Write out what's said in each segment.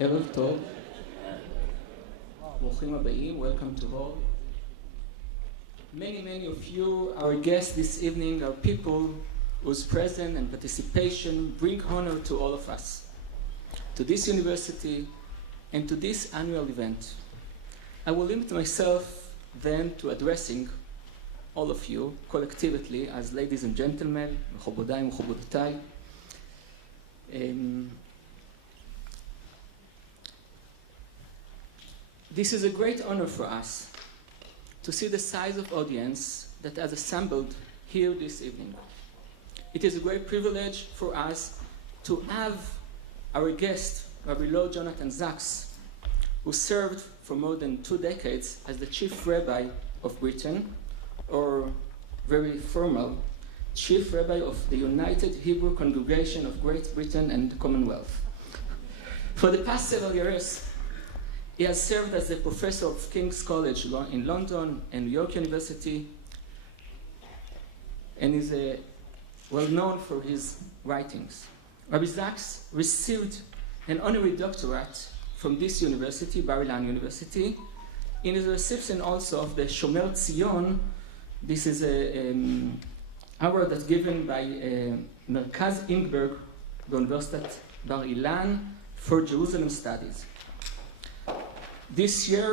ערב טוב. ברוכים הבאים. Welcome to all. Many of you, our guests this evening, are people whose presence and participation bring honor to all of us, to this university, and to this annual event. I will limit myself then to addressing all of you collectively as ladies and gentlemen, מכובדיי ומכובדותיי. This is a great honor for us to see the size of audience that has assembled here this evening. It is a great privilege for us to have our guest, Rabbi Lord Jonathan Sacks, who served for more than 2 decades as the chief rabbi of Britain, or very formal, chief rabbi of the United Hebrew Congregation of Great Britain and the Commonwealth. For the past several years, he has served as a professor of King's College in London and New York University, and is well known for his writings. Rabbi Sacks received an honorary doctorate from this university, Bar-Ilan University, in his reception also of the Shomer Tzion. This is an award that's given by Merkaz Ingberg, Universitat Bar-Ilan, for Jerusalem studies. This year,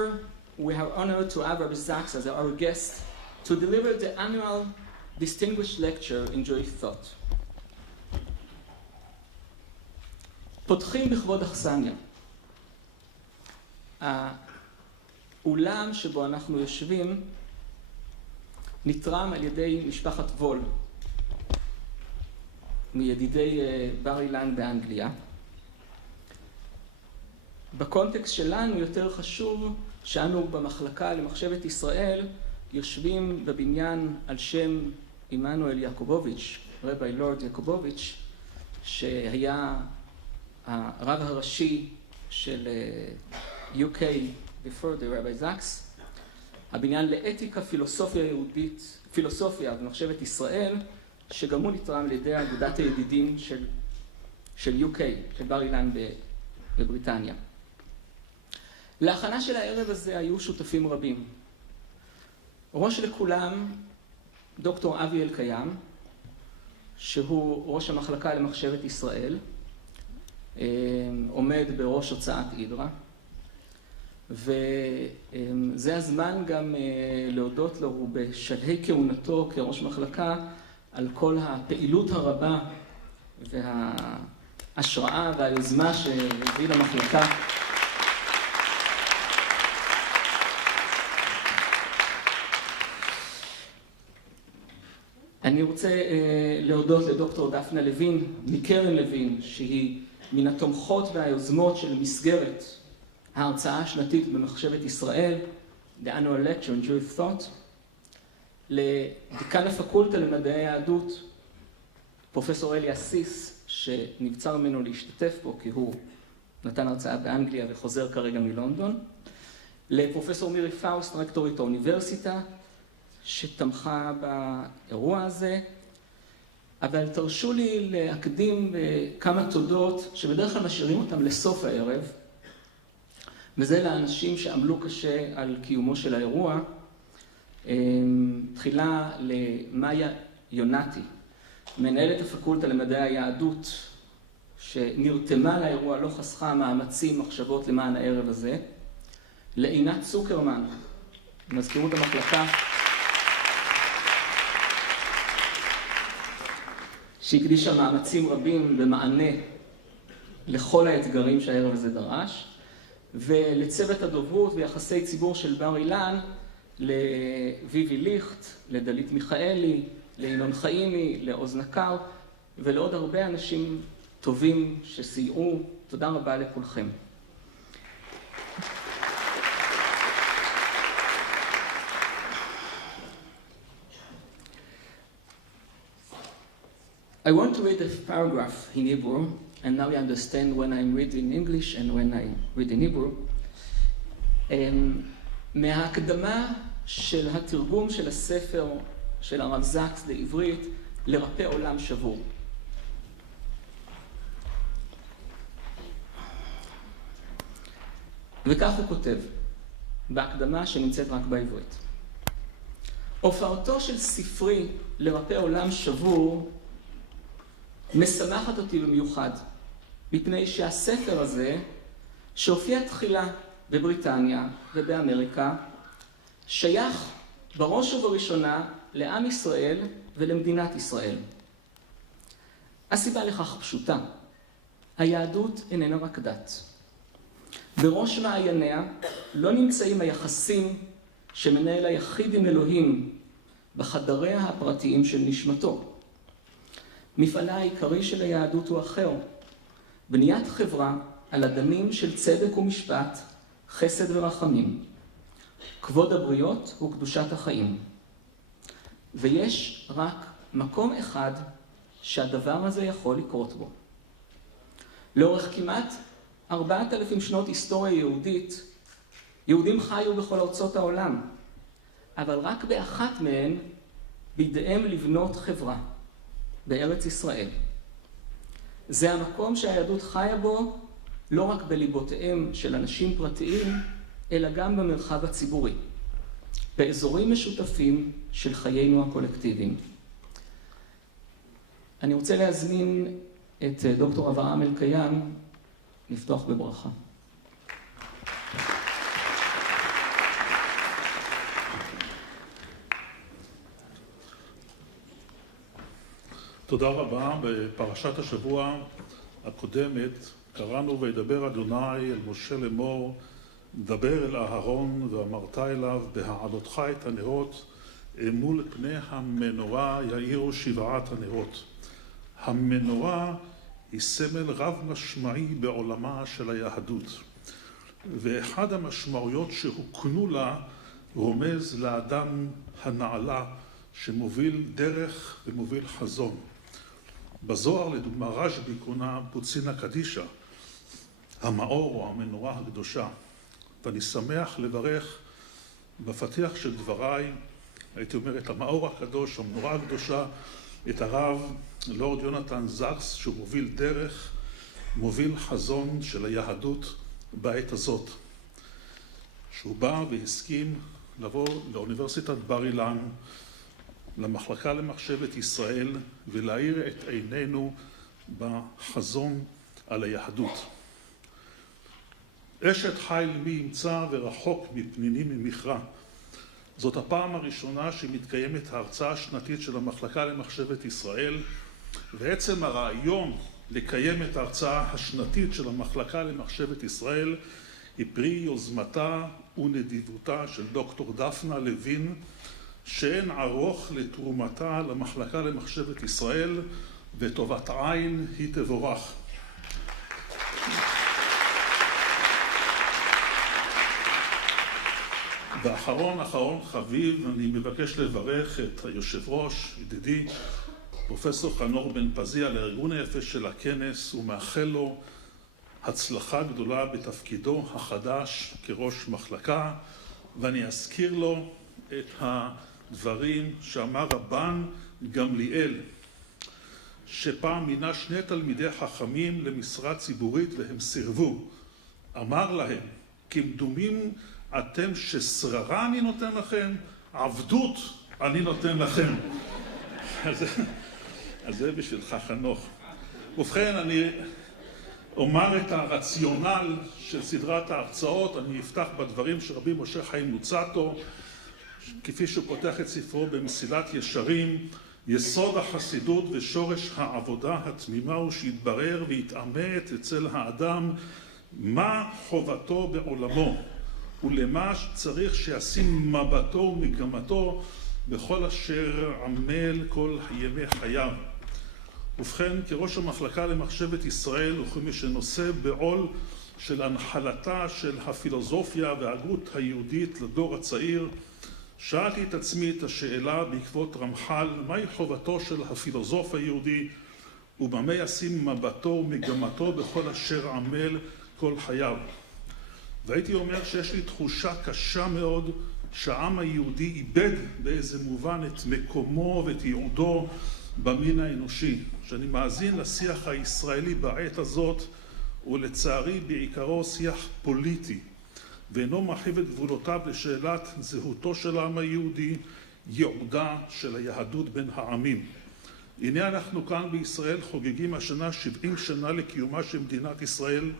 we are honored to have Rabbi Sacks as our guest to deliver the annual distinguished lecture in Jewish thought. פותחים בכבוד אכסניה. האולם שבו אנחנו יושבים נתרם על ידי משפחת וול, מידידי בר-אילן באנגליה. בקונטקסט שלנו יותר חשוב שאנו במחלקה למחשבת ישראל יושבים בבניין על שם עמנואל יעקובוביץ', רבי לורד יעקובוביץ', שהיה הרב הראשי של UK before the Rabbi Sacks. הבניין לאתיקה, פילוסופיה ומחשבת ישראל, שגם הוא נתרם על ידי אגודת הידידים של UK, של בר-אילן בבריטניה. להכנה של הערב הזה היו שותפים רבים. ראש לכולם, דוקטור אבי אלקיים, שהוא ראש המחלקה למחשבת ישראל, עומד בראש הוצאת אידרה, וזה הזמן גם להודות לו בשלהי כהונתו כראש מחלקה על כל הפעילות הרבה וההשראה והיוזמה שהביא למחלקה. אני רוצה להודות לדוקטור דפנה לוין, מקרן לוין, שהיא מן התומכות והיוזמות של מסגרת ההרצאה השנתית במחשבת ישראל, The Annual Lecture in Jewish Thought, לדיקן הפקולטה למדעי היהדות, פרופסור אלי אסיס, שנבצר ממנו להשתתף פה כי הוא נתן הרצאה באנגליה וחוזר כרגע מלונדון, לפרופסור מירי פאוסט, רקטורית האוניברסיטה, שתמכה באירוע הזה, אבל תרשו לי להקדים כמה תודות שבדרך כלל משאירים אותם לסוף הערב, וזה לאנשים שעמלו קשה על קיומו של האירוע. תחילה למאיה יונתי, מנהלת הפקולטה למדעי היהדות, שנרתמה לאירוע, לא חסכה מאמצים, מחשבות למען הערב הזה. לעינת צוקרמן, מזכירות המחלקה, שהקדישה מאמצים רבים במענה לכל האתגרים שהערב הזה דרש, ולצוות הדוברות ויחסי ציבור של בר-אילן, לויבי ליכט, לדלית מיכאלי, לאינון חיימי, לאוזנה קר, ולעוד הרבה אנשים טובים שסייעו. תודה רבה לכולכם. I want to read a paragraph in Hebrew, and now you understand when I'm reading in English and when I read in Hebrew. מההקדמה של התרגום של הספר של הרב זקס לעברית, לרפא עולם שבור. וכך הוא כותב, בהקדמה שנמצאת רק בעברית. הופעתו של ספרי לרפא עולם שבור משמחת אותי במיוחד, מפני שהספר הזה, שהופיע תחילה בבריטניה ובאמריקה, שייך בראש ובראשונה לעם ישראל ולמדינת ישראל. הסיבה לכך פשוטה. היהדות איננה רק דת. בראש מעייניה לא נמצאים היחסים שמנהל היחיד עם אלוהים בחדריה הפרטיים של נשמתו. מפעלה העיקרי של היהדות הוא אחר. בניית חברה על אדנים של צדק ומשפט, חסד ורחמים. כבוד הבריות וקדושת החיים. ויש רק מקום אחד שהדבר הזה יכול לקרות בו. לאורך כמעט 4,000 שנות היסטוריה יהודית, יהודים חיו בכל ארצות העולם, אבל רק באחת מהן בידיהם לבנות חברה, בארץ ישראל. זה המקום שהיהדות חיה בו, לא רק בליבותיהם של אנשים פרטיים, אלא גם במרחב הציבורי, באזורים משותפים של חיינו הקולקטיביים. אני רוצה להזמין את דוקטור אברהם אלקיים לפתוח בברכה. תודה רבה. בפרשת השבוע הקודמת קראנו וידבר אדוני אל משה לאמור, דבר אל אהרון ואמרת אליו, בהעלותך את הנרות מול פני המנורה יאירו 7 הנרות. המנורה היא סמל רב משמעי בעולמה של היהדות, ואחד המשמעויות שהוקנו לה רומז לאדם הנעלה שמוביל דרך ומוביל חזון. בזוהר לדוגמה רשב"י כונה בוצינה קדישה, המאור או המנורה הקדושה. ואני שמח לברך בפתיח של דבריי, הייתי אומר את המאור הקדוש, המנורה הקדושה, את הרב לורד יונתן סאקס, שהוא מוביל דרך, מוביל חזון של היהדות בעת הזאת. שהוא בא והסכים לבוא לאוניברסיטת בר-אילן, למחלקה למחשבת ישראל, ולהאיר את עינינו בחזון על היהדות. אשת חיל מי ימצא ורחוק מפניני ממכרה. זאת הפעם הראשונה שמתקיימת ההרצאה השנתית של המחלקה למחשבת ישראל, ועצם הרעיון לקיים את ההרצאה השנתית של המחלקה למחשבת ישראל היא פרי יוזמתה ונדיבותה של דוקטור דפנה לוין, שאין ערוך לתרומתה למחלקה למחשבת ישראל, וטובת עין היא תבורך. ואחרון חביב, אני מבקש לברך את היושב ראש, ידידי, פרופסור חנוך בן פזי, על הארגון היפה של הכנס, ומאחל לו הצלחה גדולה בתפקידו החדש כראש מחלקה, ואני אזכיר לו את הדברים שאמר רבן גמליאל, שפעם מינה 2 תלמידי חכמים למשרה ציבורית והם סירבו. אמר להם, כמדומים אתם ששררה אני נותן לכם, עבדות אני נותן לכם. אז זה בשבילך חנוך. ובכן, אני אומר את הרציונל של סדרת ההרצאות. אני אפתח בדברים של רבי משה חיים לוצאטו, כפי שהוא פותח את ספרו במסילת ישרים. יסוד החסידות ושורש העבודה התמימה הוא שיתברר ויתאמת אצל האדם מה חובתו בעולמו, ולמה צריך שישים מבטו ומגמתו בכל אשר עמל כל ימי חייו. ובכן, כראש המחלקה למחשבת ישראל וכמי שנושא בעול של הנחלתה של הפילוסופיה וההגות היהודית לדור הצעיר, שאלתי את עצמי את השאלה בעקבות רמח"ל, מהי חובתו של הפילוסוף היהודי ובמה ישים מבטו ומגמתו בכל אשר עמל כל חייו. והייתי אומר שיש לי תחושה קשה מאוד שהעם היהודי איבד באיזה מובן את מקומו ואת ייעודו במין האנושי. שאני מאזין לשיח הישראלי בעת הזאת, ולצערי בעיקרו שיח פוליטי. ואינו מרחיב את גבולותיו לשאלת זהותו של העם היהודי, ייעודה של היהדות בין העמים. הנה אנחנו כאן בישראל חוגגים השנה 70 שנה לקיומה של מדינת ישראל,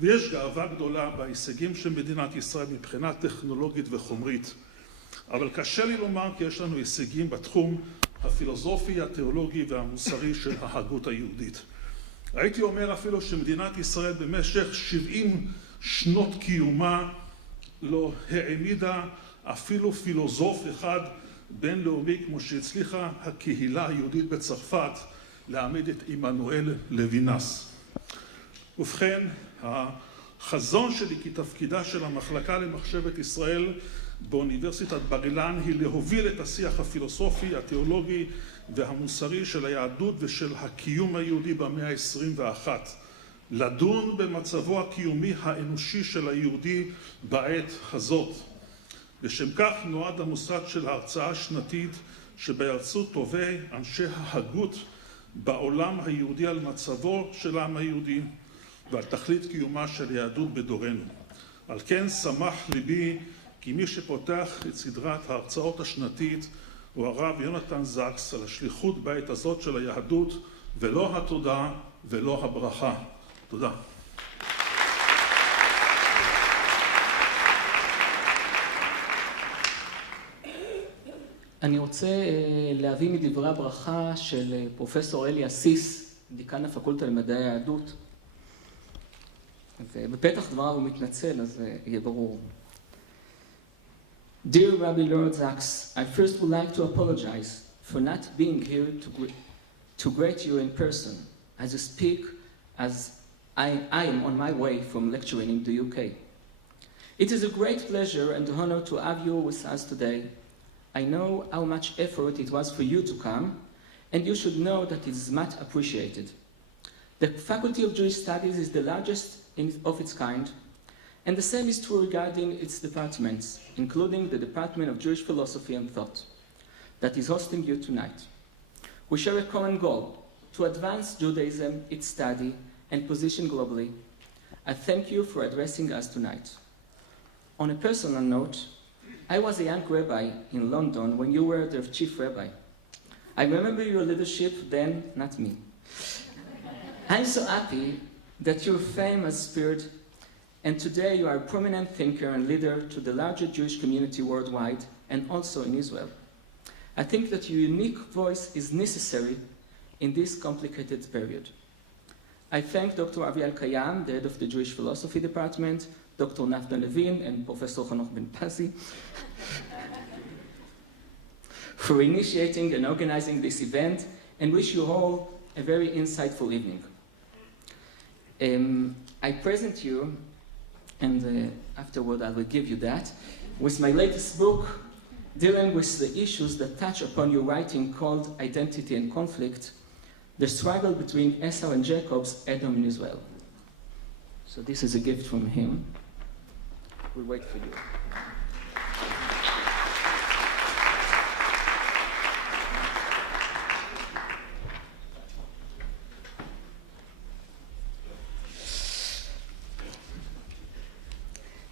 ויש גאווה גדולה בהישגים של מדינת ישראל מבחינה טכנולוגית וחומרית. אבל קשה לי לומר כי יש לנו הישגים בתחום הפילוסופי, התיאולוגי והמוסרי של ההגות היהודית. הייתי אומר אפילו שמדינת ישראל במשך 70 שנות קיומה לא העמידה אפילו פילוסוף אחד בינלאומי כמו שהצליחה הקהילה היהודית בצרפת להעמיד את עמנואל לוינס. ובכן, החזון שלי כתפקידה של המחלקה למחשבת ישראל באוניברסיטת בר-אילן היא להוביל את השיח הפילוסופי, התיאולוגי והמוסרי של היהדות ושל הקיום היהודי במאה ה-21. לדון במצבו הקיומי האנושי של היהודי בעת הזאת. בשם כך נועד המוסד של ההרצאה השנתית שבירצו טובי אנשי ההגות בעולם היהודי על מצבו של העם היהודי ועל תכלית קיומה של יהדות בדורנו. על כן שמח ליבי כי מי שפותח את סדרת ההרצאות השנתית הוא הרב יונתן זקס על השליחות בעת הזאת של היהדות, ולא התודה ולא הברכה. תודה. אני רוצה להביא מדברי הברכה של פרופסור אלי אסיס, דיקן הפקולטה למדעי היהדות. ובפתח דבריו הוא מתנצל, אז יהיה ברור. Dear Rabbi Lord Sacks, I first would like to apologize for not being here to greet you in person as I speak as I am on my way from lecturing in the UK. It is a great pleasure and honor to have you with us today. I know how much effort it was for you to come, and you should know that it is much appreciated. The Faculty of Jewish Studies is the largest of its kind, and the same is true regarding its departments, including the Department of Jewish Philosophy and Thought, that is hosting you tonight. We share a common goal, to advance Judaism, its study, and position globally. I thank you for addressing us tonight. On a personal note, I was a young rabbi in London when you were the chief rabbi. I remember your leadership then, not me. I'm so happy that your fame has spread, and today you are a prominent thinker and leader to the larger Jewish community worldwide and also in Israel. I think that your unique voice is necessary in this complicated period. I thank Dr. Aviel Kayam, the head of the Jewish Philosophy Department, Dr. Nathan Levin, and Professor Hanoch Ben-Pazi for initiating and organizing this event, and wish you all a very insightful evening. I present you, and afterward I will give you that, with my latest book dealing with the issues that touch upon your writing called Identity and Conflict, the struggle between Esau and Jacob's Edom in Israel. So this is a gift from him. We'll wait for you.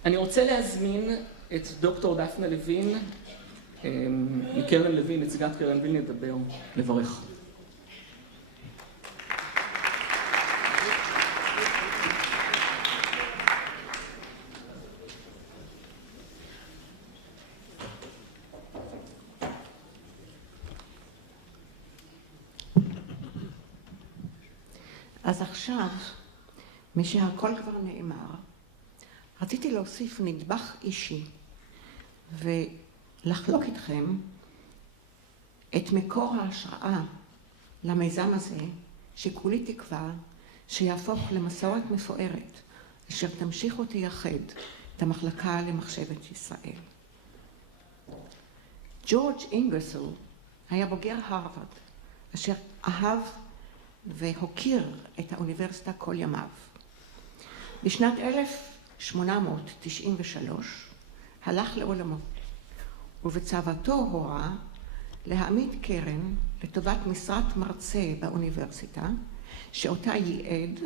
אני רוצה להזמין את דוקטור דפנה לוין, מקרן לוין, נציגת קרן לוין, לדבר, לברך. אז עכשיו, משהכל כבר נאמר, רציתי להוסיף נדבך אישי ולחלוק איתכם את מקור ההשראה למיזם הזה, שכולי תקווה שיהפוך למסורת מפוארת, אשר תמשיך ותייחד את המחלקה למחשבת ישראל. ג'ורג' אינגרסול היה בוגר הרווארד, אשר אהב והוקיר את האוניברסיטה כל ימיו. בשנת 1893 הלך לעולמו, ובצוואתו הורה להעמיד קרן לטובת משרת מרצה באוניברסיטה, שאותה ייעד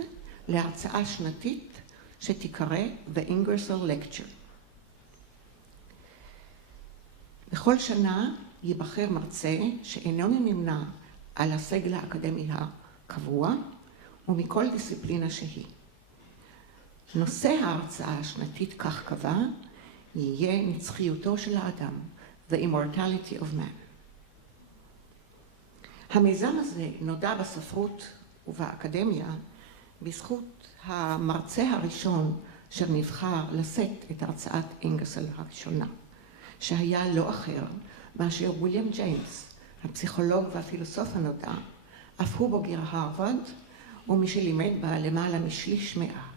להרצאה שנתית שתיקרא The Ingersoll Lecture. בכל שנה ייבחר מרצה שאיננו נמנה על הסגל האקדמי הקבוע ומכל דיסציפלינה שהיא. נושא ההרצאה השנתית, כך קבע, יהיה נצחיותו של האדם, the immortality of man. המיזם הזה נודע בספרות ובאקדמיה בזכות המרצה הראשון אשר נבחר לשאת את הרצאת אינגרסל הראשונה, שהיה לא אחר מאשר ויליאם ג'יימס, הפסיכולוג והפילוסוף הנודע, אף הוא בוגר הרווארד, ומי שלימד בה למעלה משליש מאה.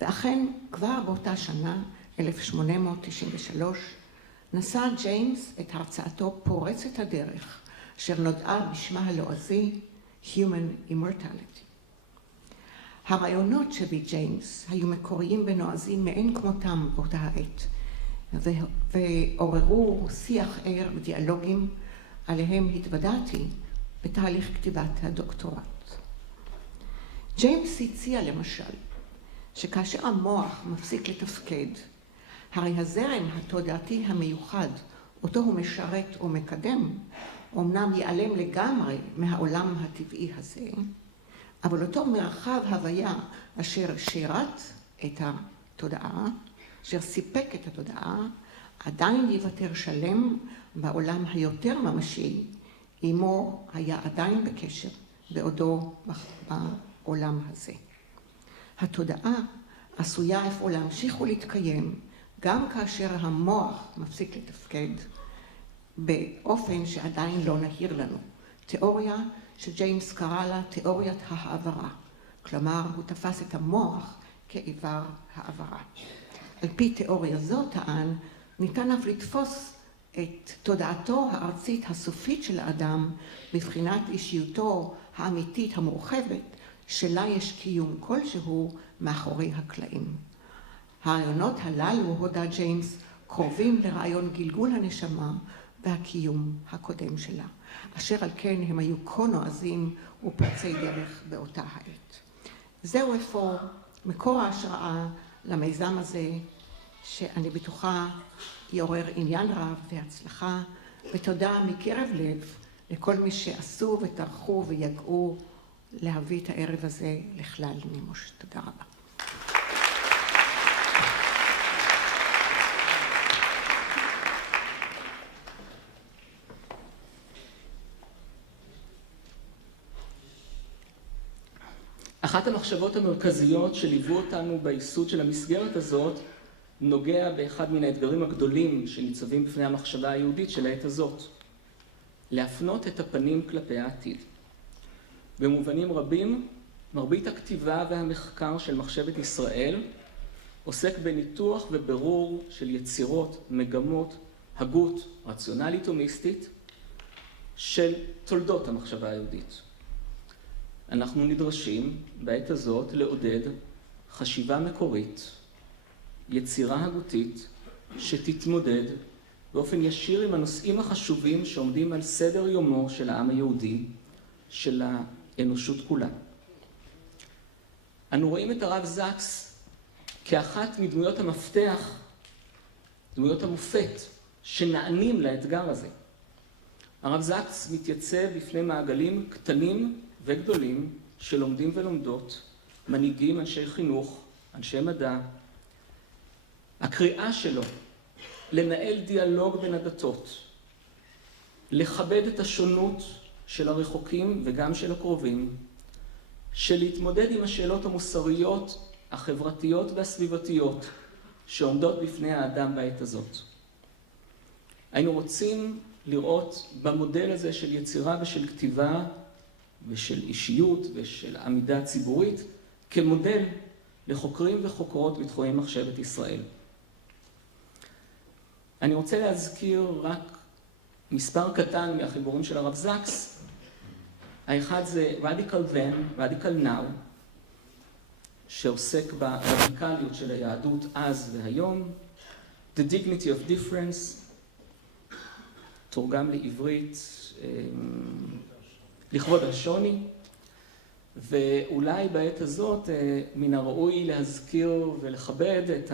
ואכן, כבר באותה שנה, 1893, נשא ג'יימס את הרצאתו פורצת הדרך, אשר נודעה בשמה הלועזי Human Immortality. הרעיונות שהביא ג'יימס היו מקוריים ונועזים מאין כמותם באותה העת, ועוררו שיח ער ודיאלוגים עליהם התוודעתי בתהליך כתיבת הדוקטורט. ג'יימס הציע למשל שכאשר המוח מפסיק לתפקד, הרי הזרם התודעתי המיוחד אותו הוא משרת או מקדם, אמנם ייעלם לגמרי מהעולם הטבעי הזה, אבל אותו מרחב הוויה אשר שירת את התודעה, אשר סיפק את התודעה, עדיין יוותר שלם בעולם היותר ממשי, עמו היה עדיין בקשר בעודו בעולם הזה. התודעה עשויה אפוא להמשיך ולהתקיים גם כאשר המוח מפסיק לתפקד באופן שעדיין לא נהיר לנו. תיאוריה שג'יימס קרא לה תיאוריית העברה. כלומר, הוא תפס את המוח כאיבר העברה. על פי תיאוריה זו טען, ניתן אף לתפוס את תודעתו הארצית הסופית של האדם בבחינת אישיותו האמיתית המורחבת, שלה יש קיום כלשהו מאחורי הקלעים. הרעיונות הללו, הודה ג'יימס, קרובים לרעיון גלגול הנשמה והקיום הקודם שלה, אשר על כן הם היו כה נועזים ופרצי דרך באותה העת. זהו אפוא מקור ההשראה למיזם הזה, שאני בטוחה יעורר עניין רב והצלחה, ותודה מקרב לב לכל מי שעשו וטרחו ויגעו להביא את הערב הזה לכלל מימוש. תודה רבה. אחת המחשבות המרכזיות שליוו אותנו בייסוד של המסגרת הזאת, נוגע באחד מן האתגרים הגדולים שניצבים בפני המחשבה היהודית של העת הזאת. להפנות את הפנים כלפי העתיד. במובנים רבים, מרבית הכתיבה והמחקר של מחשבת ישראל עוסק בניתוח וברור של יצירות, מגמות, הגות, רציונלית ומיסטית של תולדות המחשבה היהודית. אנחנו נדרשים בעת הזאת לעודד חשיבה מקורית, יצירה הגותית שתתמודד באופן ישיר עם הנושאים החשובים שעומדים על סדר יומו של העם היהודי, של האנושות כולה. אנו רואים את הרב זקס כאחת מדמויות המפתח, דמויות המופת, שנענים לאתגר הזה. הרב זקס מתייצב בפני מעגלים קטנים וגדולים שלומדים ולומדות, מנהיגים, אנשי חינוך, אנשי מדע. הקריאה שלו לנהל דיאלוג בין הדתות, לכבד את השונות של הרחוקים וגם של הקרובים, של להתמודד עם השאלות המוסריות, החברתיות והסביבתיות שעומדות בפני האדם בעת הזאת. היינו רוצים לראות במודל הזה של יצירה ושל כתיבה ושל אישיות ושל עמידה ציבורית כמודל לחוקרים וחוקרות בתחומי מחשבת ישראל. אני רוצה להזכיר רק מספר קטן מהחיבורים של הרב זקס. האחד זה Radical Then, Radical Now, שעוסק ברדיקליות של היהדות אז והיום. The Dignity of Difference, תורגם לעברית, לכבוד השוני. ואולי בעת הזאת מן הראוי להזכיר ולכבד את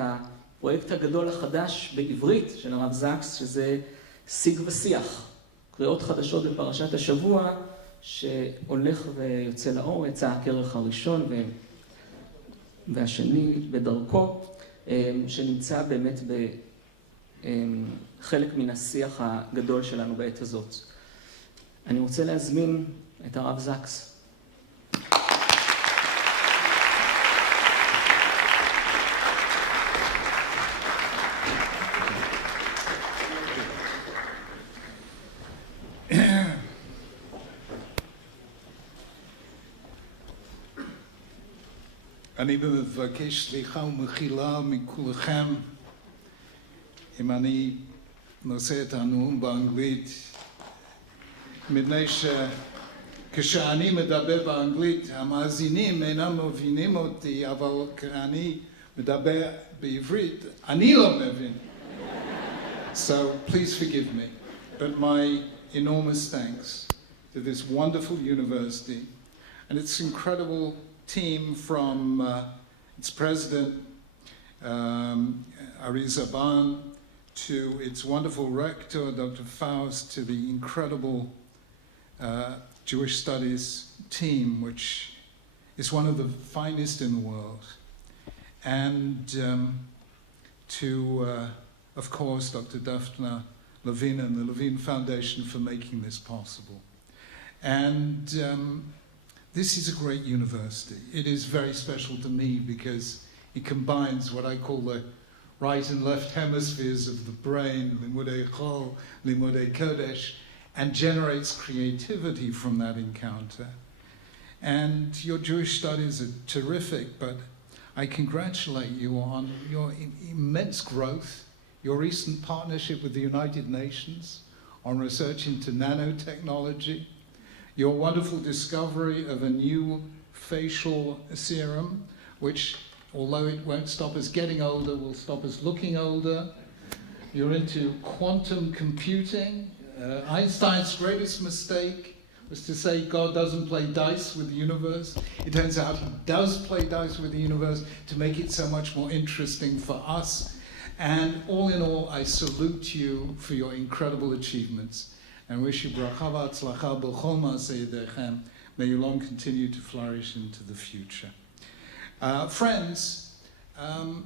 הפרויקט הגדול החדש בעברית של הרב זקס, שזה שיג ושיח, קריאות חדשות בפרשת השבוע, שהולך ויוצא לאור, יצא הכרך הראשון והשני בדרכו, שנמצא באמת בחלק מן השיח הגדול שלנו בעת הזאת. אני רוצה להזמין את הרב זקס. אני מבקש סליחה ומחילה מכולכם אם אני נושא את הנאום באנגלית, מפני שכשאני מדבר באנגלית המאזינים אינם מבינים אותי, אבל כשאני מדבר בעברית אני לא מבין. So please forgive me, but my enormous thanks to this wonderful university and its incredible team from its president, Ari Zaban, to its wonderful rector, Dr. Faust, to the incredible Jewish Studies team, which is one of the finest in the world, and to, of course, Dr. Daphna Levin and the Levin Foundation for making this possible. And this is a great university. It is very special to me because it combines what I call the right and left hemispheres of the brain, Limudei Chol, Limudei Kodesh, and generates creativity from that encounter. And your Jewish studies are terrific, but I congratulate you on your immense growth, your recent partnership with the United Nations on research into nanotechnology, your wonderful discovery of a new facial serum, which, although it won't stop us getting older, will stop us looking older. You're into quantum computing. Einstein's greatest mistake was to say God doesn't play dice with the universe. It turns out he does play dice with the universe to make it so much more interesting for us. And all in all, I salute you for your incredible achievements. And wish you bracha v'atzlacha b'chol ma'aseh yedechem. May you long continue to flourish into the future. Friends, I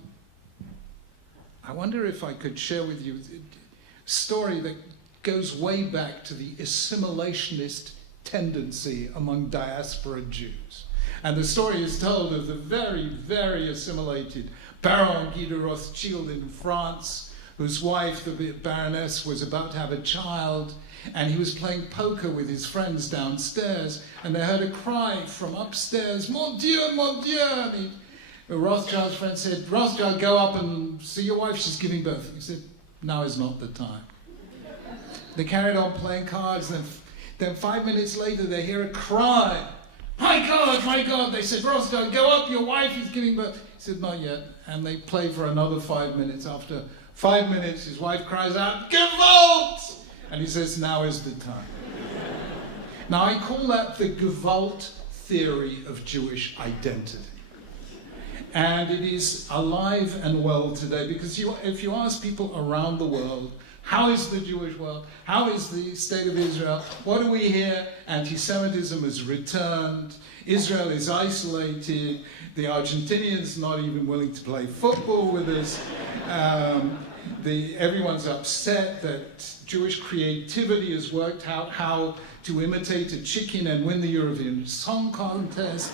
wonder if I could share with you a story that goes way back to the assimilationist tendency among diaspora Jews. And the story is told of the very, very assimilated Baron Guy de Rothschild in France, whose wife, the Baroness, was about to have a child, and he was playing poker with his friends downstairs, and they heard a cry from upstairs, "Mon Dieu, mon Dieu!" And Rothschild's friend said, "Rothschild, go up and see your wife, she's giving birth." He said, "Now is not the time." They carried on playing cards, and then 5 minutes later they hear a cry. My God, my God. They said, "Rothschild, go up, your wife is giving birth." He said, "Not yet." And they played for another 5 minutes. After 5 minutes, his wife cries out, "Gevalt!" And he says, "Now is the time." Now I call that the Gevalt theory of Jewish identity. And it is alive and well today, because if you ask people around the world, how is the Jewish world? How is the state of Israel? What do we hear? Anti-Semitism has returned. Israel is isolated. The Argentinians not even willing to play football with us. Everyone's upset that Jewish creativity has worked out how to imitate a chicken and win the Eurovision Song Contest.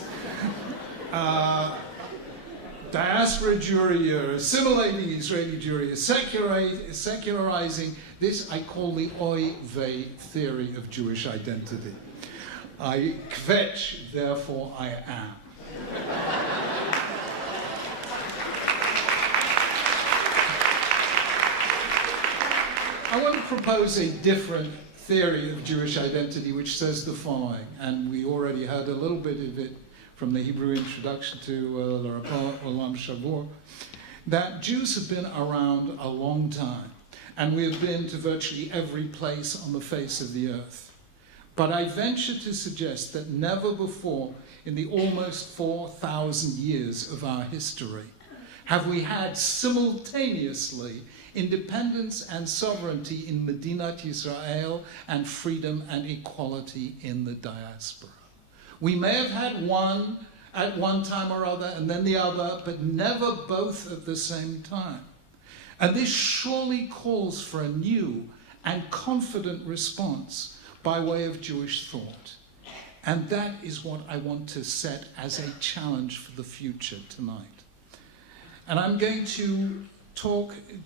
Diaspora Jewry are assimilating, Israeli Jewry is secularizing. This I call the Oy Vey theory of Jewish identity. I kvetch, therefore I am. I want to propose a different theory of Jewish identity which says the following, and we already heard a little bit of it from the Hebrew introduction to the Rabbi Olam Shavur, that Jews have been around a long time, and we have been to virtually every place on the face of the earth. But I venture to suggest that never before in the almost 4,000 years of our history have we had simultaneously independence and sovereignty in Medinat Yisrael and freedom and equality in the diaspora. We may have had one at one time or other and then the other, but never both at the same time. And this surely calls for a new and confident response by way of Jewish thought. And that is what I want to set as a challenge for the future tonight. And I'm going to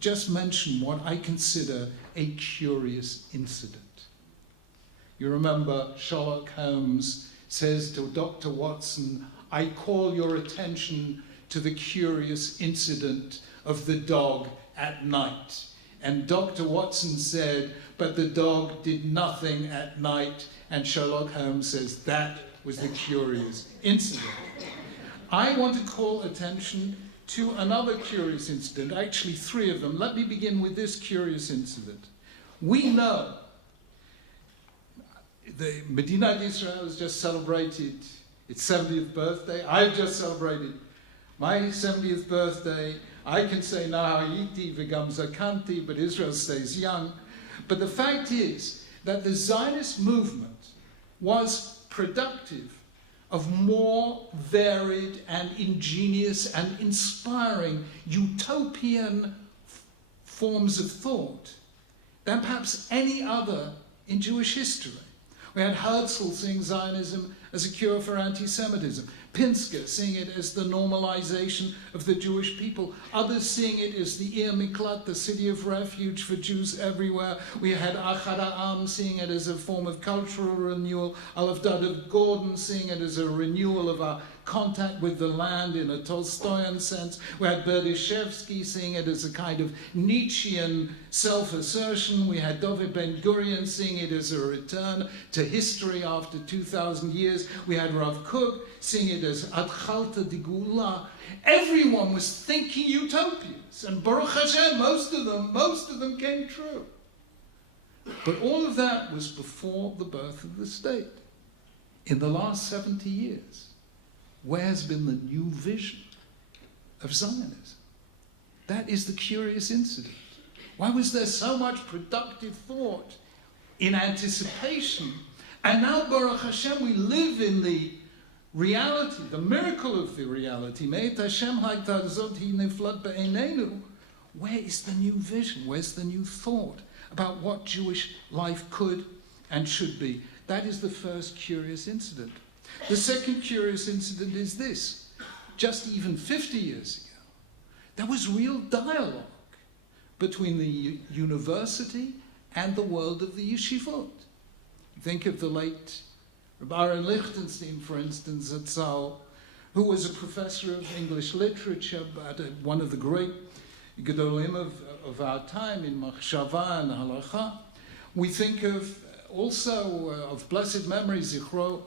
just mention what I consider a curious incident. You remember Sherlock Holmes says to Dr. Watson, I call your attention to the curious incident of the dog at night. And Dr. Watson said, but the dog did nothing at night. And Sherlock Holmes says, that was the curious incident. I want to call attention to another curious incident, actually three of them. Let me begin with this curious incident. We know the Medinat Yisrael has just celebrated its 70th birthday. I've just celebrated my 70th birthday. I can say Nahayiti v'gam zakanti, but Israel stays young. But the fact is that the Zionist movement was productive of more varied and ingenious and inspiring utopian forms of thought than perhaps any other in Jewish history. We had Herzl seeing Zionism as a cure for anti-Semitism. Pinsker seeing it as the normalization of the Jewish people. Others seeing it as the Ir Miklat, the city of refuge for Jews everywhere. We had Achad Ha'am seeing it as a form of cultural renewal. Aleph Dadav Gordon seeing it as a renewal of our contact with the land in a Tolstoyan sense. We had Berdyshevsky seeing it as a kind of Nietzschean self-assertion. We had David Ben-Gurion seeing it as a return to history after 2,000 years. We had Rav Kook seeing it as Atchalta di Gula. Everyone was thinking utopias, and Baruch Hashem, most of them came true. But all of that was before the birth of the state. In the last 70 years, where has been the new vision of Zionism? That is the curious incident. Why was there so much productive thought in anticipation? And now, Baruch Hashem, we live in the reality, the miracle of the reality. Where is the new vision? Where's the new thought about what Jewish life could and should be? That is the first curious incident. The second curious incident is this. Just even 50 years ago, there was real dialogue between the university and the world of the yeshivot. Think of the late Rabbi Aaron Lichtenstein, for instance, at Tzal, who was a professor of English literature, but one of the great gedolim of our time in Machshava and Halacha. We think of also of blessed memory, Zichro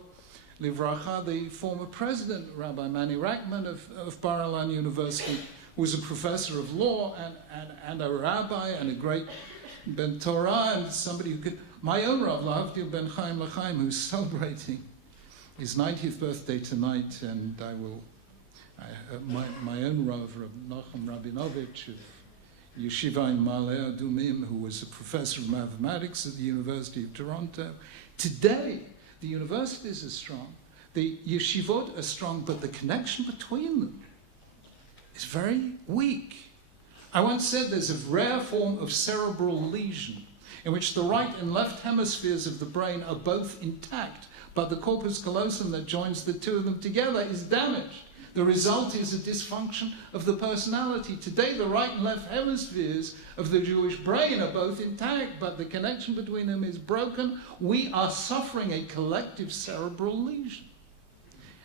Livracha, the former president, Rabbi Mani Rachman of Bar-Ilan University, who was a professor of law and a rabbi and a great ben Torah and somebody who could... My own Rav, Lahavdil ben Chaim L'Chaim, who's celebrating his 90th birthday tonight, and my own Rav, Nachum Rabinovich of Yeshiva in Ma'ale Adumim, who was a professor of mathematics at the University of Toronto. Today, the universities are strong, the yeshivot are strong, but the connection between them is very weak. I once said there's a rare form of cerebral lesion in which the right and left hemispheres of the brain are both intact, but the corpus callosum that joins the two of them together is damaged. The result is a dysfunction of the personality. Today, the right and left hemispheres of the Jewish brain are both intact, but the connection between them is broken. We are suffering a collective cerebral lesion.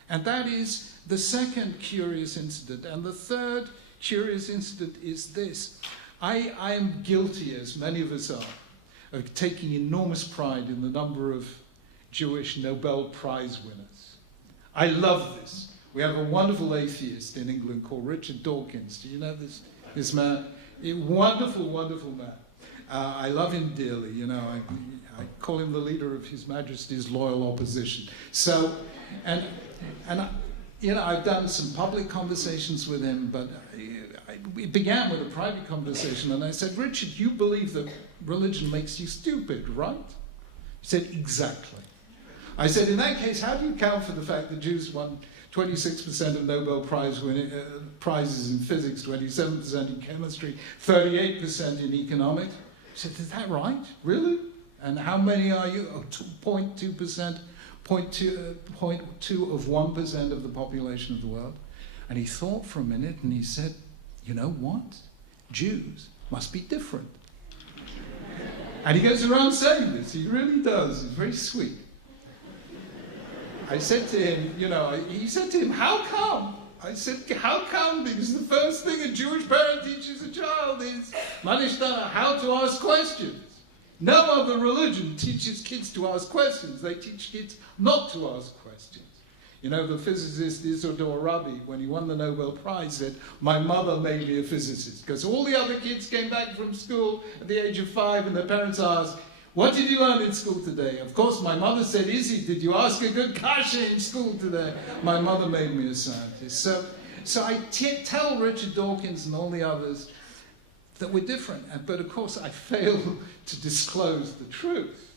And that is the second curious incident. And the third curious incident is this. I am guilty, as many of us are, of taking enormous pride in the number of Jewish Nobel Prize winners. I love this. We have a wonderful atheist in England called Richard Dawkins. Do you know this man? A wonderful, wonderful man. I love him dearly. You know, I call him the leader of His Majesty's loyal opposition. So, and I've done some public conversations with him, but it began with a private conversation, and I said, Richard, you believe that religion makes you stupid, right? He said, exactly. I said, in that case, how do you account for the fact that Jews won 26% of Nobel prizes in physics, 27% in chemistry, 38% in economics? I said, is that right? Really? And how many are you? Oh, 0.2%, 0.2 of 1% of the population of the world. And he thought for a minute and he said, you know what? Jews must be different. And he goes around saying this. He really does. He's very sweet. I said to him, he said to him, how come? I said, how come? Because the first thing a Jewish parent teaches a child is how to ask questions. No other religion teaches kids to ask questions. They teach kids not to ask questions. The physicist Isidore Rabi, when he won the Nobel Prize, said, my mother made me a physicist. Because all the other kids came back from school at the age of 5 and their parents asked, what did you learn in school today? Of course, my mother said, Izzy, did you ask a good kasha in school today? My mother made me a scientist. So I tell Richard Dawkins and all the others that we're different. But of course, I fail to disclose the truth.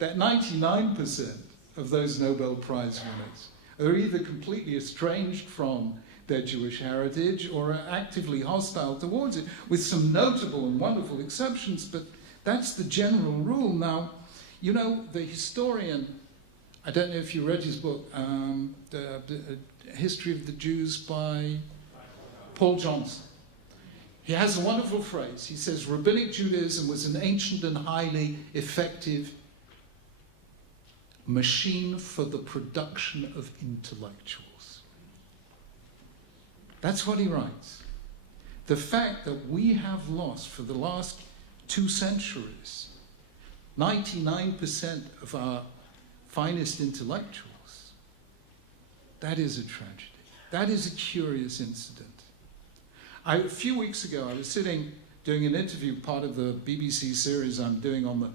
That 99% of those Nobel Prize winners are either completely estranged from their Jewish heritage or are actively hostile towards it, with some notable and wonderful exceptions, but that's the general rule. Now, the historian, I don't know if you read his book, the History of the Jews by Paul Johnson. He has a wonderful phrase. He says, Rabbinic Judaism was an ancient and highly effective machine for the production of intellectuals. That's what he writes. The fact that we have lost for the last 2 centuries 99% of our finest intellectuals, that is a tragedy. That is a curious incident. A few weeks ago, I was sitting doing an interview, part of the BBC series I'm doing on the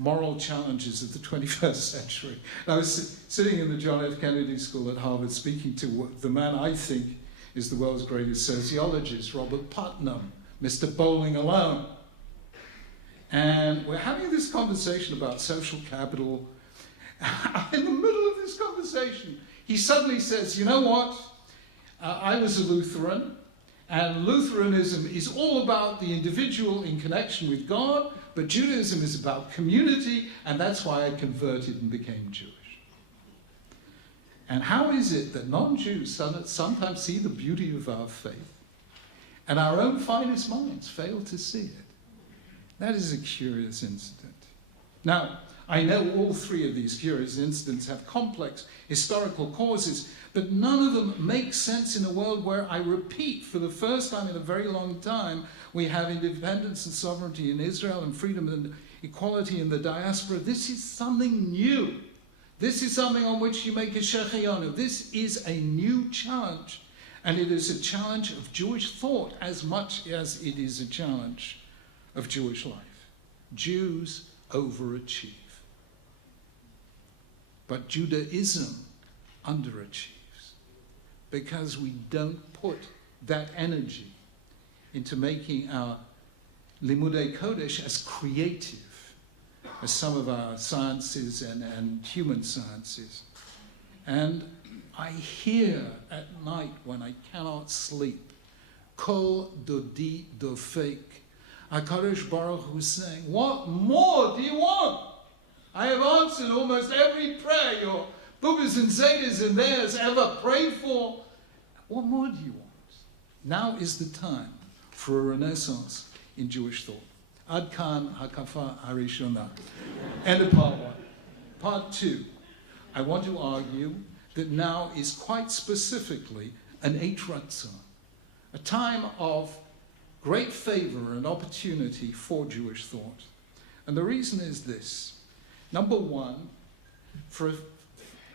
moral challenges of the 21st century. And I was sitting in the John F. Kennedy School at Harvard speaking to the man I think is the world's greatest sociologist, Robert Putnam, Mr. Bowling Alone. And we're having this conversation about social capital. In the middle of this conversation, he suddenly says, you know what? I was a Lutheran, and Lutheranism is all about the individual in connection with God, but Judaism is about community, and that's why I converted and became Jewish. And how is it that non-Jews sometimes see the beauty of our faith, and our own finest minds fail to see it? That is a curious incident. Now, I know all 3 of these curious incidents have complex historical causes, but none of them make sense in a world where, I repeat, for the first time in a very long time, we have independence and sovereignty in Israel and freedom and equality in the diaspora. This is something new. This is something on which you make a shechayonu. This is a new challenge, and it is a challenge of Jewish thought as much as it is a challenge of Jewish life. Jews overachieve. But Judaism underachieves because we don't put that energy into making our limudei kodesh as creative as some of our sciences and human sciences. And I hear at night when I cannot sleep, Kol dodi dofek, HaKadosh Baruch Hu saying, what more do you want? I have answered almost every prayer your Bubbas and Zetas and theirs ever prayed for. What more do you want? Now is the time for a renaissance in Jewish thought. Ad kan hakafa harishona. End of part 1. Part 2. I want to argue that now is quite specifically an Eit Ratzon, a time of great favor and opportunity for Jewish thought. And the reason is this. Number 1,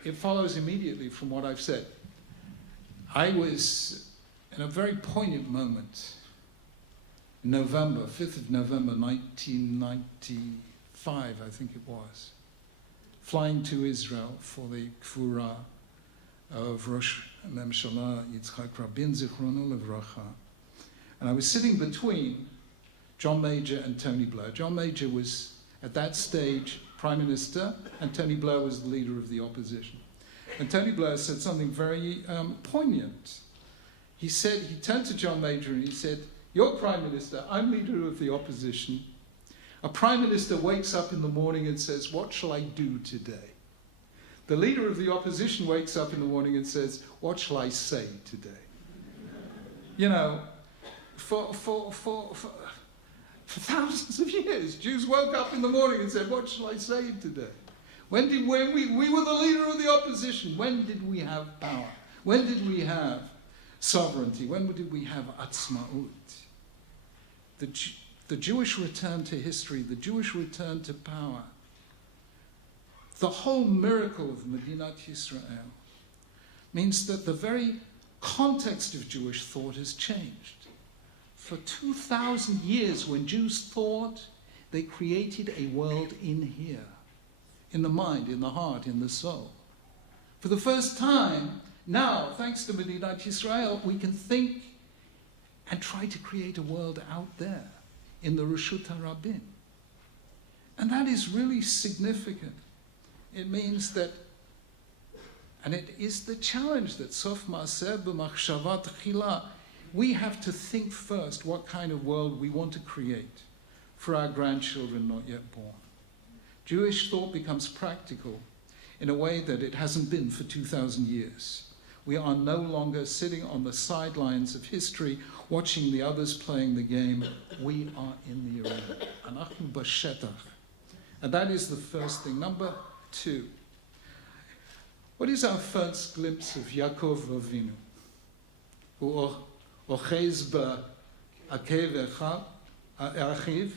it follows immediately from what I've said. I was in a very poignant moment in November, 5th of November 1995, I think it was, flying to Israel for the Kfura of Rosh Memshala Yitzchak Rabin Zichrono Levracha. And I was sitting between John Major and Tony Blair. John Major was, at that stage, Prime Minister, and Tony Blair was the leader of the opposition. And Tony Blair said something very poignant. He turned to John Major and he said, "You're Prime Minister, I'm leader of the opposition. A Prime Minister wakes up in the morning and says, 'What shall I do today?' The leader of the opposition wakes up in the morning and says, 'What shall I say today?'" You know, for thousands of years, Jews woke up in the morning and said, "What shall I say today?" When we were the leader of the opposition, when did we have power? When did we have sovereignty? When did we have atzmaut? The Jewish return to history, the Jewish return to power, the whole miracle of Medinat Yisrael means that the very context of Jewish thought has changed. For 2,000 years, when Jews thought, they created a world in here, in the mind, in the heart, in the soul. For the first time, now, thanks to Medinat Yisrael, we can think and try to create a world out there, in the Reshut HaRabim. And that is really significant. It means that, and it is the challenge that Sof Ma'aseh b'machshava tchila, we have to think first what kind of world we want to create for our grandchildren not yet born. Jewish thought becomes practical in a way that it hasn't been for 2,000 years. We are no longer sitting on the sidelines of history, watching the others playing the game. We are in the arena. Anachnu bashetach. And that is the first thing. Number 2. What is our first glimpse of Yaakov Avinu? Who ochez ba'akev achiv.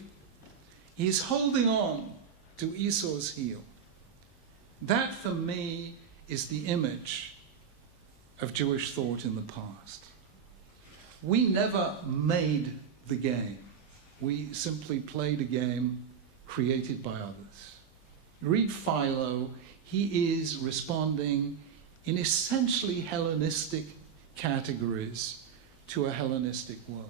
He is holding on to Esau's heel. That, for me, is the image of Jewish thought in the past. We never made the game. We simply played a game created by others. Read Philo, he is responding in essentially Hellenistic categories to a Hellenistic world.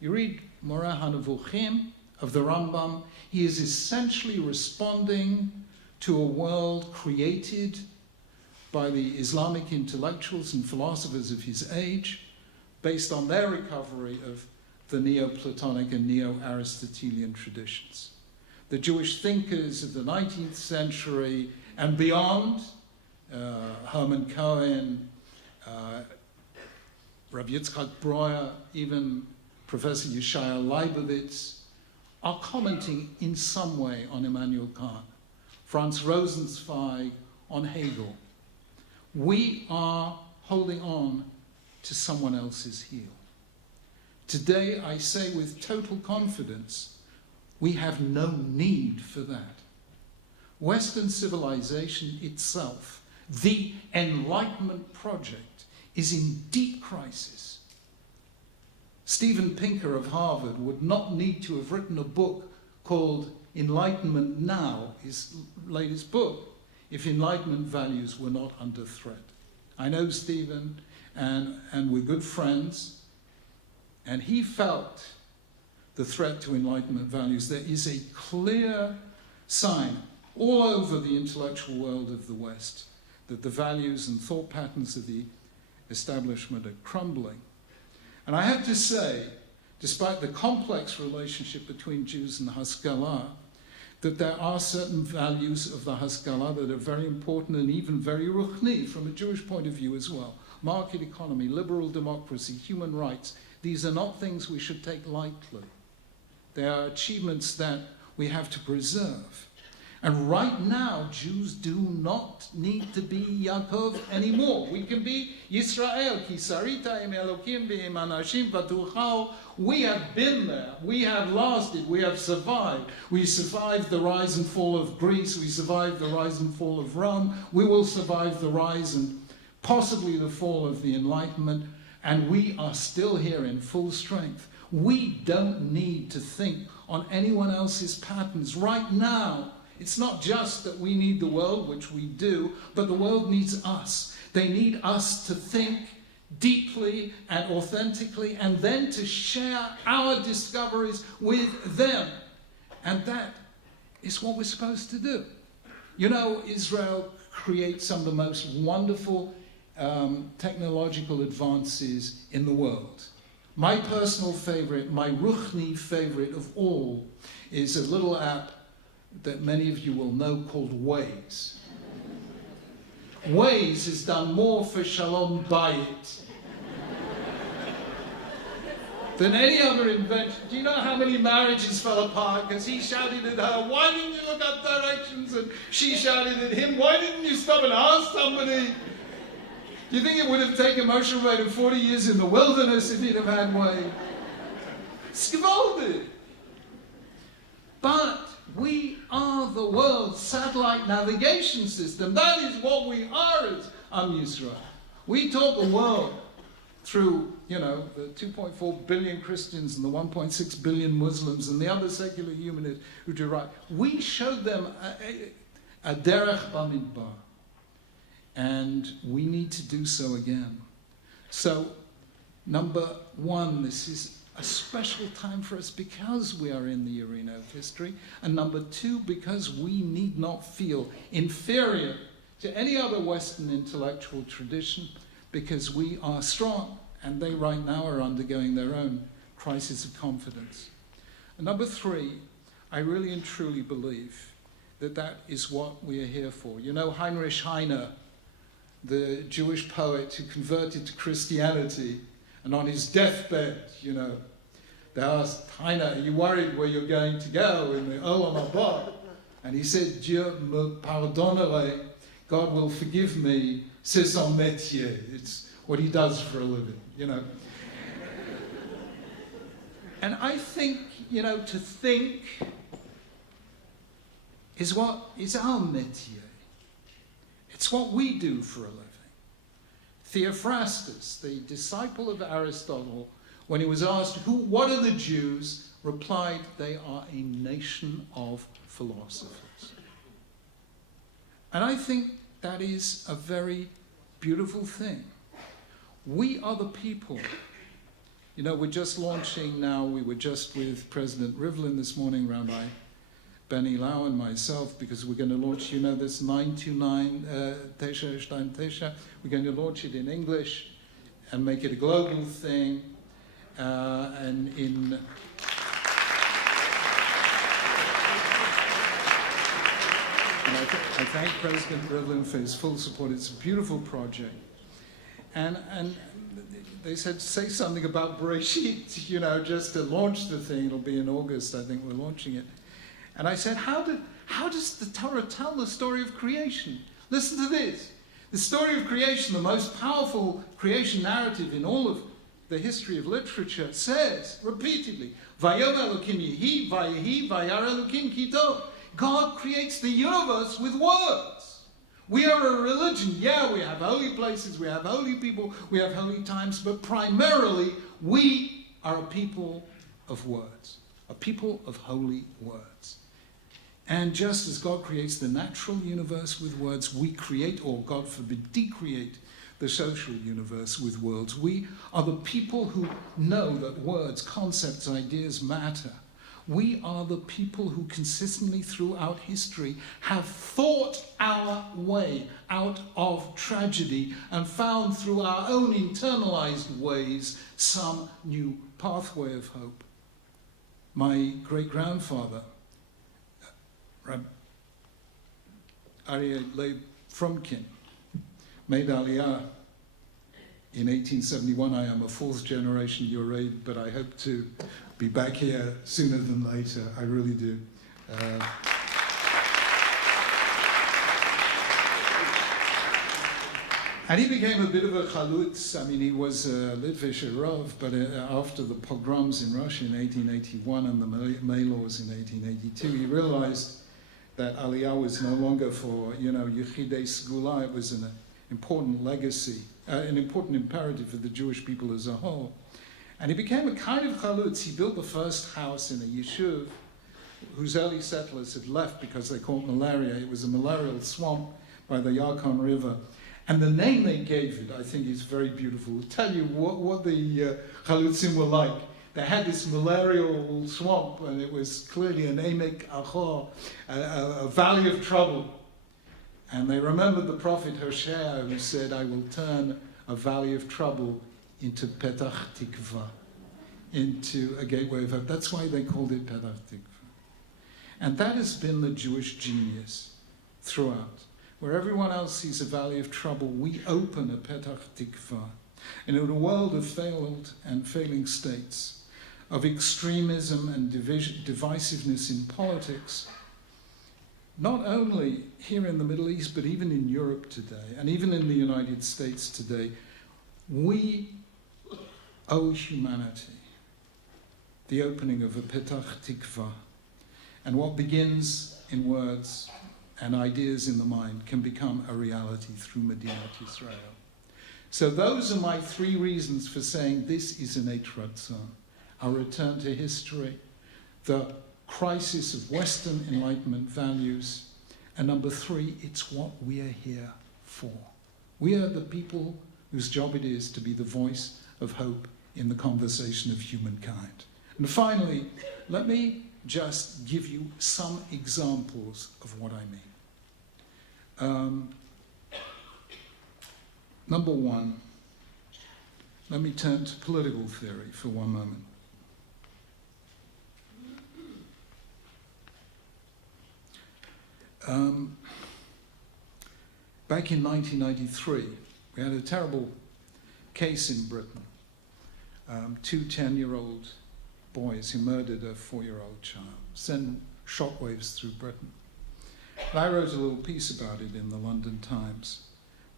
You read Moreh HaNevuchim of the Rambam, he is essentially responding to a world created by the Islamic intellectuals and philosophers of his age, based on their recovery of the Neoplatonic and Neo-Aristotelian traditions. The Jewish thinkers of the 19th century and beyond, Hermann Cohen, Rabbi Yitzchak Breuer, even Professor Yeshaya Leibovitz, are commenting in some way on Immanuel Kant. Franz Rosenzweig on Hegel. We are holding on to someone else's heel. Today, I say with total confidence, we have no need for that. Western civilization itself, the Enlightenment project, is in deep crisis. Steven Pinker of Harvard would not need to have written a book called Enlightenment Now, his latest book, if Enlightenment values were not under threat. I know Stephen, and we're good friends, and he felt the threat to Enlightenment values. There is a clear sign all over the intellectual world of the West that the values and thought patterns of the establishment are crumbling. And I have to say, despite the complex relationship between Jews and Haskalah, that there are certain values of the Haskalah that are very important and even very ruchni from a Jewish point of view as well. Market economy, liberal democracy, human rights. These are not things we should take lightly. They are achievements that we have to preserve. And right now, Jews do not need to be Yaakov anymore. We can be Yisrael. Ki sarita im Elokim v'im anashim v'tuchal. We have been there. We have lasted. We have survived. We survived the rise and fall of Greece. We survived the rise and fall of Rome. We will survive the rise and possibly the fall of the Enlightenment. And we are still here in full strength. We don't need to think on anyone else's patterns right now. It's not just that we need the world, which we do, but the world needs us. They need us to think deeply and authentically, and then to share our discoveries with them. And that is what we're supposed to do. You know, Israel creates some of the most wonderful technological advances in the world. My personal favorite, my Ruchni favorite of all, is a little app that many of you will know called Waze. Waze has done more for Shalom Bayit than any other invention. Do you know how many marriages fell apart because he shouted at her, "Why didn't you look up directions?" And she shouted at him, "Why didn't you stop and ask somebody?" Do you think it would have taken Moshe Rabbeinu 40 years in the wilderness if he'd have had Waze? It's Gevalt. But we are the world's satellite navigation system. That is what we are as Am Yisrael. We taught the world through, you know, the 2.4 billion Christians and the 1.6 billion Muslims and the other secular humanists who do right. We showed them a derech bamidbar. And we need to do so again. So, number one, this is a special time for us because we are in the arena of history. And number two, because we need not feel inferior to any other Western intellectual tradition because we are strong. And they right now are undergoing their own crisis of confidence. And number three, I really and truly believe that that is what we are here for. You know, Heinrich Heine, the Jewish poet who converted to Christianity, and on his deathbed, you know, they asked, Heine, are you worried where you're going to go in the Olam Haba? And he said, Dieu me pardonnerait, God will forgive me, c'est son métier. It's what he does for a living, you know. And I think, you know, to think is what is our métier. It's what we do for a living. Theophrastus, the disciple of Aristotle, when he was asked, what are the Jews, replied, they are a nation of philosophers. And I think that is a very beautiful thing. We are the people. You know, we're just launching now, we were just with President Rivlin this morning, Rabbi Benny Lau and myself, because we're going to launch, you know, this 929 Tesha Stein Tesha. We're going to launch it in English and make it a global thing. And in I thank President Rivlin for his full support. It's a beautiful project. And they said, say something about Bereshit, you know, just to launch the thing. It'll be in August, I think we're launching it. And I said, how does the Torah tell the story of creation? Listen to this. The story of creation, the most powerful creation narrative in all of the history of literature, says repeatedly, Vayom Elokim Yehi, Vayehi, Vayar Elokim Ki Tov. God creates the universe with words. We are a religion. Yeah, we have holy places, we have holy people, we have holy times, but primarily we are a people of words, a people of holy words. And just as God creates the natural universe with words, we create, or God forbid, decreate the social universe with words. We are the people who know that words, concepts, ideas matter. We are the people who consistently throughout history have thought our way out of tragedy and found through our own internalized ways some new pathway of hope. My great-grandfather, Rabbi Aryeh Leib Fromkin, made Aliyah in 1871. I am a fourth generation Yored, but I hope to be back here sooner than later. I really do. And he became a bit of a chalutz. I mean, he was a Litvish Rav, but after the pogroms in Russia in 1881 and the May laws in 1882, he realized that Aliyah was no longer for, you know, Yechidei Segula. It was an important legacy, an important imperative for the Jewish people as a whole. And he became a kind of chalutz. He built the first house in a yeshuv whose early settlers had left because they caught malaria. It was a malarial swamp by the Yarkon River. And the name they gave it, I think, is very beautiful. I'll tell you what the Chalutzim were like. They had this malarial swamp, and it was clearly an Emek Achor, a valley of trouble. And they remembered the prophet Hosea, who said, I will turn a valley of trouble into Petach Tikva, into a gateway of hope. That's why they called it Petach Tikva. And that has been the Jewish genius throughout. Where everyone else sees a valley of trouble, we open a Petach Tikva. And in a world of failed and failing states, of extremism and divisiveness in politics, not only here in the Middle East, but even in Europe today, and even in the United States today, we owe humanity the opening of a Petach Tikva. And what begins in words and ideas in the mind can become a reality through Medinat Israel. So those are my 3 reasons for saying this is an Eit Ratzon. Our return to history, the crisis of Western Enlightenment values, and number 3, it's what we are here for. We are the people whose job it is to be the voice of hope in the conversation of humankind. And finally, let me just give you some examples of what I mean. Number 1, let me turn to political theory for one moment. Back in 1993, we had a terrible case in Britain. 2 10-year-old boys who murdered a 4-year-old child, sent shockwaves through Britain. And I wrote a little piece about it in the London Times.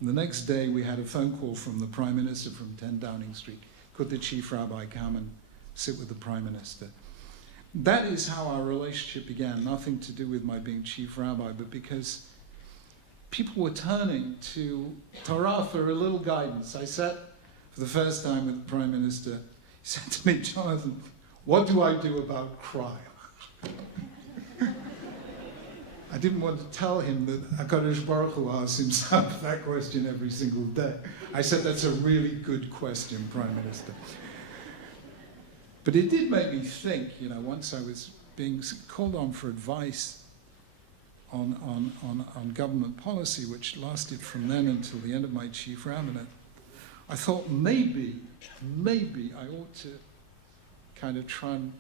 And the next day we had a phone call from the Prime Minister from 10 Downing Street. Could the Chief Rabbi come and sit with the Prime Minister? That is how our relationship began, nothing to do with my being Chief Rabbi, but because people were turning to Torah for a little guidance. I sat for the first time with the Prime Minister. He said to me, Jonathan, what do I do about crime? I didn't want to tell him that HaKadosh Baruch Hu asks himself that question every single day. I said, that's a really good question, Prime Minister. But it did make me think, once I was being called on for advice on government policy, which lasted from then until the end of my chief rabbinate, I thought maybe I ought to kind of try and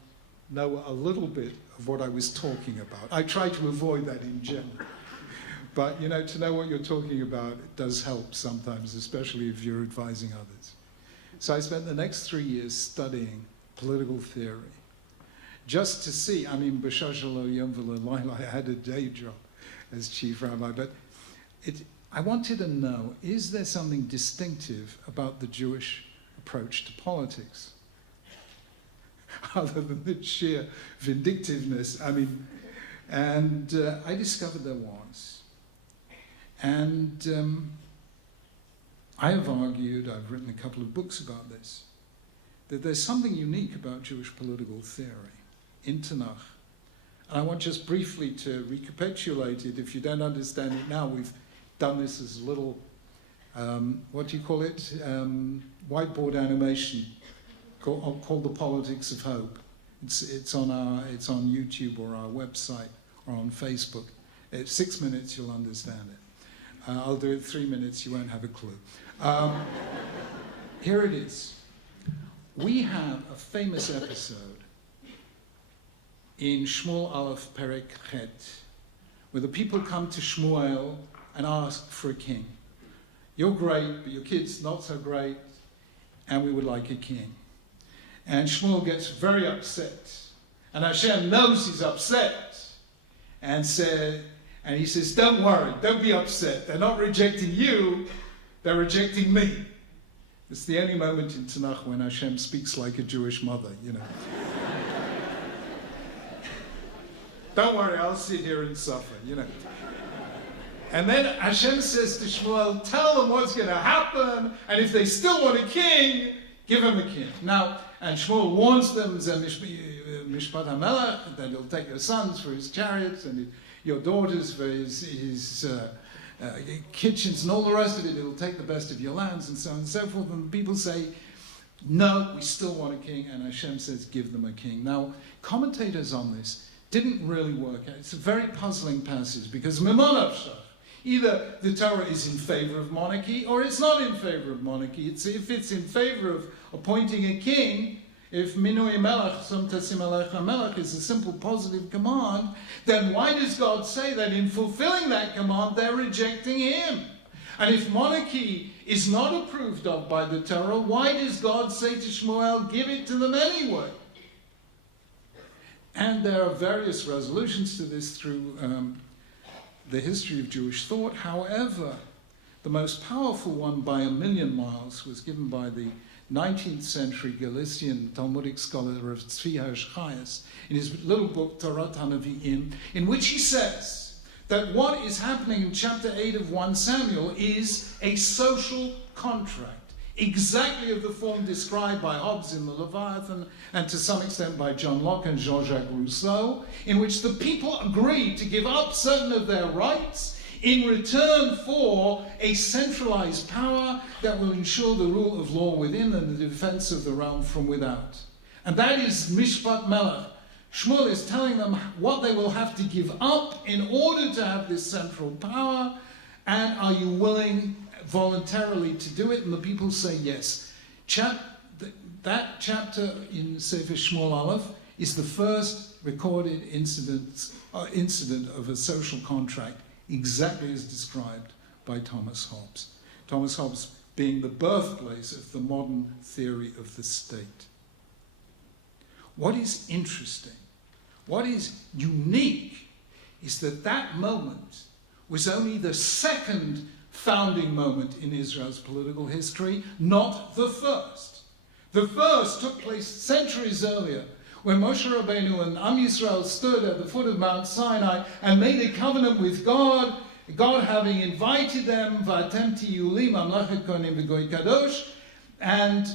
know a little bit of what I was talking about. I try to avoid that in general. But, to know what you're talking about, it does help sometimes, especially if you're advising others. So I spent the next 3 years studying political theory, just to see, I had a day job as chief rabbi, but I wanted to know, is there something distinctive about the Jewish approach to politics? Other than the sheer vindictiveness, and I discovered there was. And I have argued, I've written a couple of books about this, that there's something unique about Jewish political theory in Tanakh. And I want just briefly to recapitulate it. If you don't understand it now, we've done this as a little, what do you call it? Whiteboard animation called The Politics of Hope. It's on YouTube or our website or on Facebook. It's 6 minutes, you'll understand it. I'll do it 3 minutes, you won't have a clue. Here it is. We have a famous episode in Shmuel Aleph Perek Chet, where the people come to Shmuel and ask for a king. You're great, but your kid's not so great, and we would like a king. And Shmuel gets very upset. And Hashem knows he's upset. And he says, don't worry, don't be upset. They're not rejecting you, they're rejecting me. It's the only moment in Tanakh when Hashem speaks like a Jewish mother, Don't worry, I'll sit here and suffer, And then Hashem says to Shmuel, tell them what's going to happen, and if they still want a king, give them a king. Now, and Shmuel warns them, Mishpat HaMelech, that he'll take your sons for his chariots and your daughters for his kitchens and all the rest of it. It'll take the best of your lands and so on and so forth. And people say, no, we still want a king. And Hashem says, give them a king. Now, commentators on this didn't really work out. It's a very puzzling passage because either the Torah is in favor of monarchy or it's not in favor of monarchy. If it's in favor of appointing a king, if minui melech sum tasim alecha melech is a simple positive command, then why does God say that in fulfilling that command they're rejecting him? And if monarchy is not approved of by the Torah, why does God say to Shmuel, give it to them anyway? And there are various resolutions to this through the history of Jewish thought. However, the most powerful one by a million miles was given by the 19th century Galician Talmudic scholar of Tzvi Hirsch Chayes in his little book Torah HaNevi'im, in which he says that what is happening in chapter 8 of 1 Samuel is a social contract, exactly of the form described by Hobbes in the Leviathan and to some extent by John Locke and Jean-Jacques Rousseau, in which the people agree to give up certain of their rights in return for a centralized power that will ensure the rule of law within and the defense of the realm from without. And that is Mishpat Melech. Shmuel is telling them what they will have to give up in order to have this central power, and are you willing voluntarily to do it? And the people say yes. That chapter in Sefer Shmuel Aleph is the first recorded incident of a social contract, exactly as described by Thomas Hobbes. Thomas Hobbes being the birthplace of the modern theory of the state. What is interesting, what is unique, is that that moment was only the second founding moment in Israel's political history, not the first. The first took place centuries earlier, when Moshe Rabbeinu and Am Yisrael stood at the foot of Mount Sinai and made a covenant with God, God having invited them, V'atem tiyu li mamlechet kohanim v'goy kadosh, and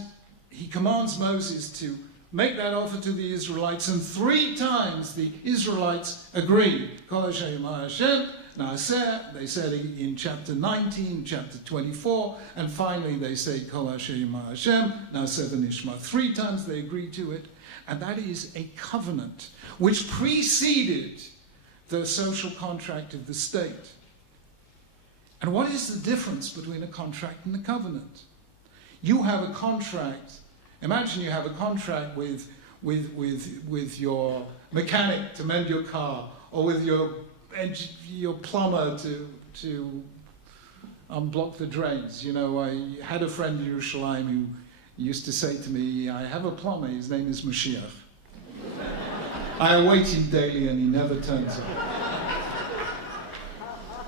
he commands Moses to make that offer to the Israelites, and 3 times the Israelites agreed. Kol Hashem Hashem, Naaseh, they said in chapter 19, chapter 24, and finally they say Kol Hashem Hashem, Naaseh v'nishma. 3 times they agreed to it. And that is a covenant which preceded the social contract of the state. And what is the difference between a contract and a covenant? You have a contract. Imagine you have a contract with your mechanic to mend your car, or with your plumber to unblock the drains. You know, I had a friend in Yerushalayim who used to say to me, I have a plumber, his name is Mashiach. I await him daily and he never turns up.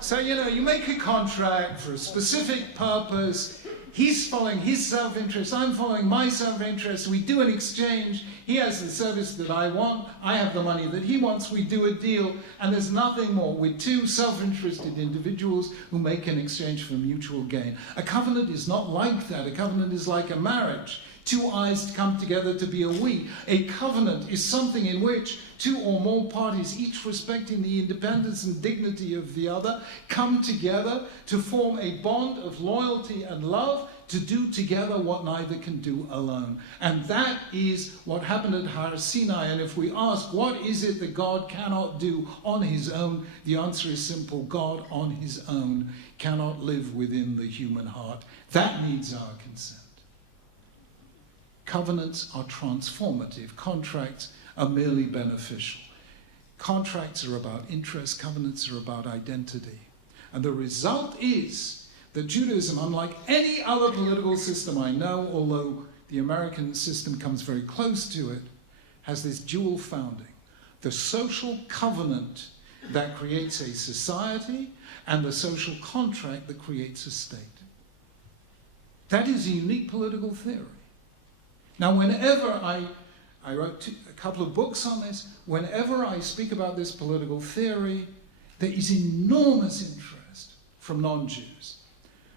So, you know, you make a contract for a specific purpose. He's following his self-interest, I'm following my self-interest. We do an exchange. He has the service that I want. I have the money that he wants. We do a deal. And there's nothing more. We're 2 self-interested individuals who make an exchange for mutual gain. A covenant is not like that. A covenant is like a marriage. 2 eyes come together to be a we. A covenant is something in which 2 or more parties, each respecting the independence and dignity of the other, come together to form a bond of loyalty and love to do together what neither can do alone. And that is what happened at Har Sinai. And if we ask, what is it that God cannot do on his own? The answer is simple. God on his own cannot live within the human heart. That needs our consent. Covenants are transformative. Contracts are merely beneficial. Contracts are about interest. Covenants are about identity. And the result is that Judaism, unlike any other political system I know, although the American system comes very close to it, has this dual founding. The social covenant that creates a society and the social contract that creates a state. That is a unique political theory. Now, whenever I wrote a couple of books on this, whenever I speak about this political theory, there is enormous interest from non-Jews,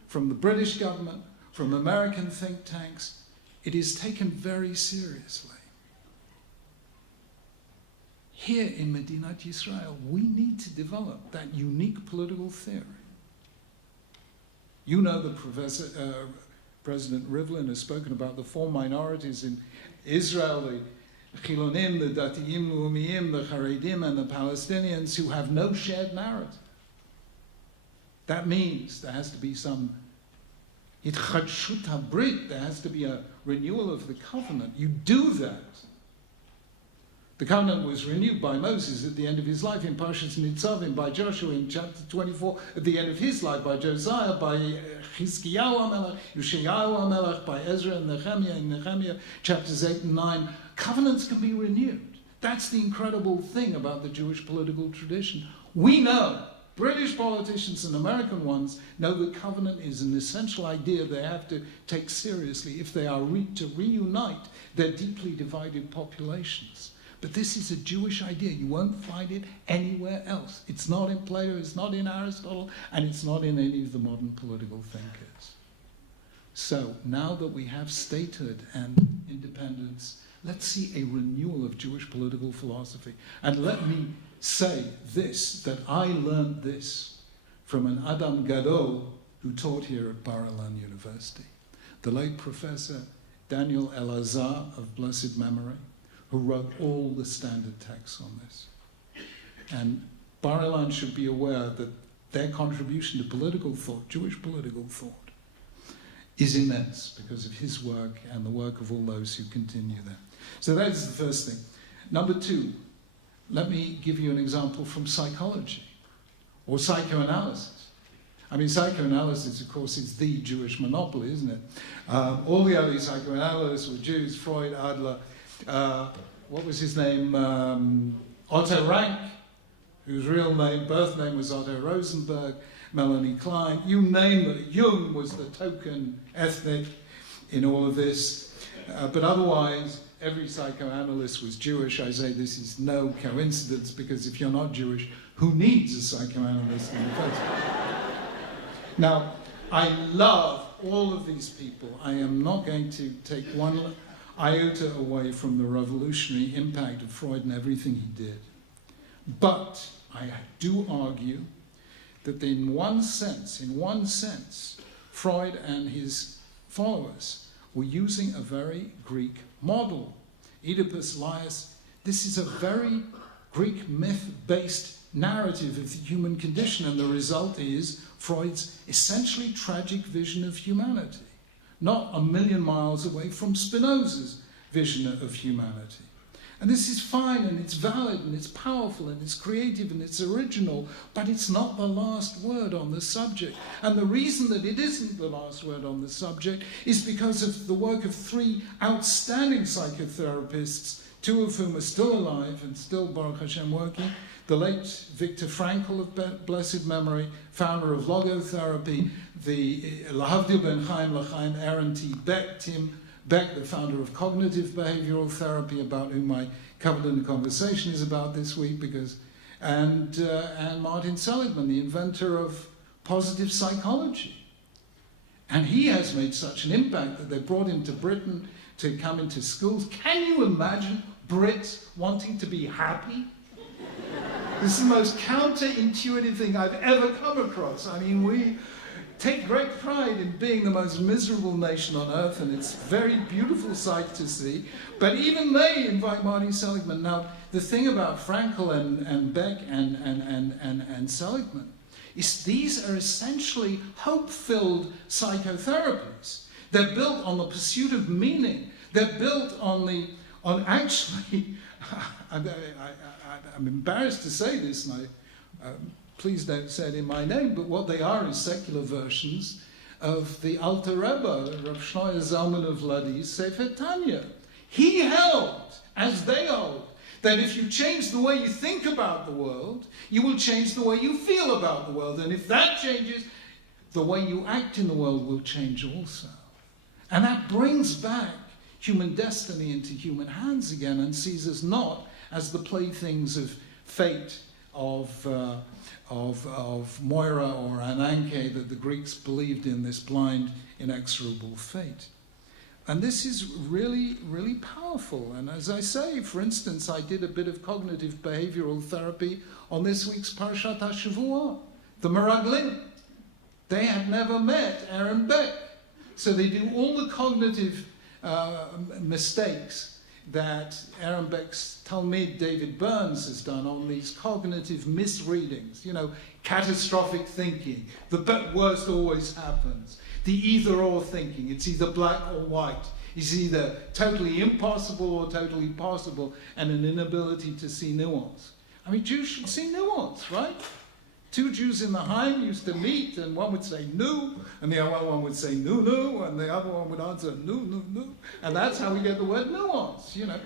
from the British government, from American think tanks. It is taken very seriously. Here in Medinat Yisrael, we need to develop that unique political theory. You know that President Rivlin has spoken about the four minorities in Israel, the Chilonim, the Datiyim, Leumiyim, the Haredim, and the Palestinians who have no shared narrative. That means there has to be some Itchadshut HaBrit, there has to be a renewal of the covenant. You do that. The covenant was renewed by Moses at the end of his life in Parshas Nitzavim, by Joshua in chapter 24 at the end of his life, by Josiah, by Chizkiyahu HaMelech, Yeshayahu HaMelech, by Ezra and Nehemiah in Nehemiah chapters 8 and 9. Covenants can be renewed. That's the incredible thing about the Jewish political tradition. We know, British politicians and American ones know that covenant is an essential idea they have to take seriously if they are to reunite their deeply divided populations. But this is a Jewish idea. You won't find it anywhere else. It's not in Plato, it's not in Aristotle, and it's not in any of the modern political thinkers. So now that we have statehood and independence, let's see a renewal of Jewish political philosophy. And let me say this, that I learned this from an Adam Gadol who taught here at Bar-Ilan University, the late Professor Daniel Elazar of blessed memory, who wrote all the standard texts on this. And Bar-Ilan should be aware that their contribution to political thought, Jewish political thought, is immense because of his work and the work of all those who continue there. So that is the first thing. Number two, let me give you an example from psychology or psychoanalysis. I mean, psychoanalysis, of course, is the Jewish monopoly, isn't it? All the other psychoanalysts were Jews, Freud, Adler, what was his name? Otto Rank, whose real name, birth name was Otto Rosenberg, Melanie Klein, you name it. Jung was the token ethnic in all of this. But otherwise, every psychoanalyst was Jewish. I say this is no coincidence because if you're not Jewish, who needs a psychoanalyst in the first place? Now, I love all of these people. I am not going to take one iota away from the revolutionary impact of Freud and everything he did. But I do argue that in one sense, Freud and his followers were using a very Greek model. Oedipus, Laius, this is a very Greek myth-based narrative of the human condition, and the result is Freud's essentially tragic vision of humanity, not a million miles away from Spinoza's vision of humanity. And this is fine, and it's valid, and it's powerful, and it's creative, and it's original, but it's not the last word on the subject. And the reason that it isn't the last word on the subject is because of the work of three outstanding psychotherapists, two of whom are still alive and still, Baruch Hashem, working. The late Viktor Frankl of blessed memory, founder of logotherapy, the Lahavdil Ben Chaim L'Chaim Aaron T. Beck, Tim Beck, the founder of cognitive behavioral therapy, about whom my covenant conversation is about this week, and Martin Seligman, the inventor of positive psychology. And he has made such an impact that they brought him to Britain to come into schools. Can you imagine Brits wanting to be happy? This is the most counterintuitive thing I've ever come across. I mean, we take great pride in being the most miserable nation on earth, and it's a very beautiful sight to see. But even they invite Martin Seligman. Now, the thing about Frankl and Beck and Seligman is these are essentially hope-filled psychotherapies. They're built on the pursuit of meaning. They're built on actually, I'm embarrassed to say this, and please don't say it in my name, but what they are is secular versions of the Alter Rebbe, Rav Shlomo Zalman of Ladi's Sefer Tanya. He held, as they hold, that if you change the way you think about the world, you will change the way you feel about the world. And if that changes, the way you act in the world will change also. And that brings back human destiny into human hands again and sees us not as the playthings of fate, of Moira or Ananke that the Greeks believed in, this blind, inexorable fate. And this is really, really powerful. And as I say, for instance, I did a bit of cognitive behavioral therapy on this week's Parashat HaShavua, the Meraglim. They had never met Aaron Beck. So they do all the cognitive mistakes that Aaron Beck's Talmid David Burns has done on these cognitive misreadings. You know, catastrophic thinking, the worst always happens, the either-or thinking, it's either black or white, it's either totally impossible or totally possible, and an inability to see nuance. I mean, Jews should see nuance, right? Two Jews in the Heim used to meet, and one would say nu, and the other one would say nu nu, and the other one would answer nu nu nu, and that's how we get the word nuance, you know.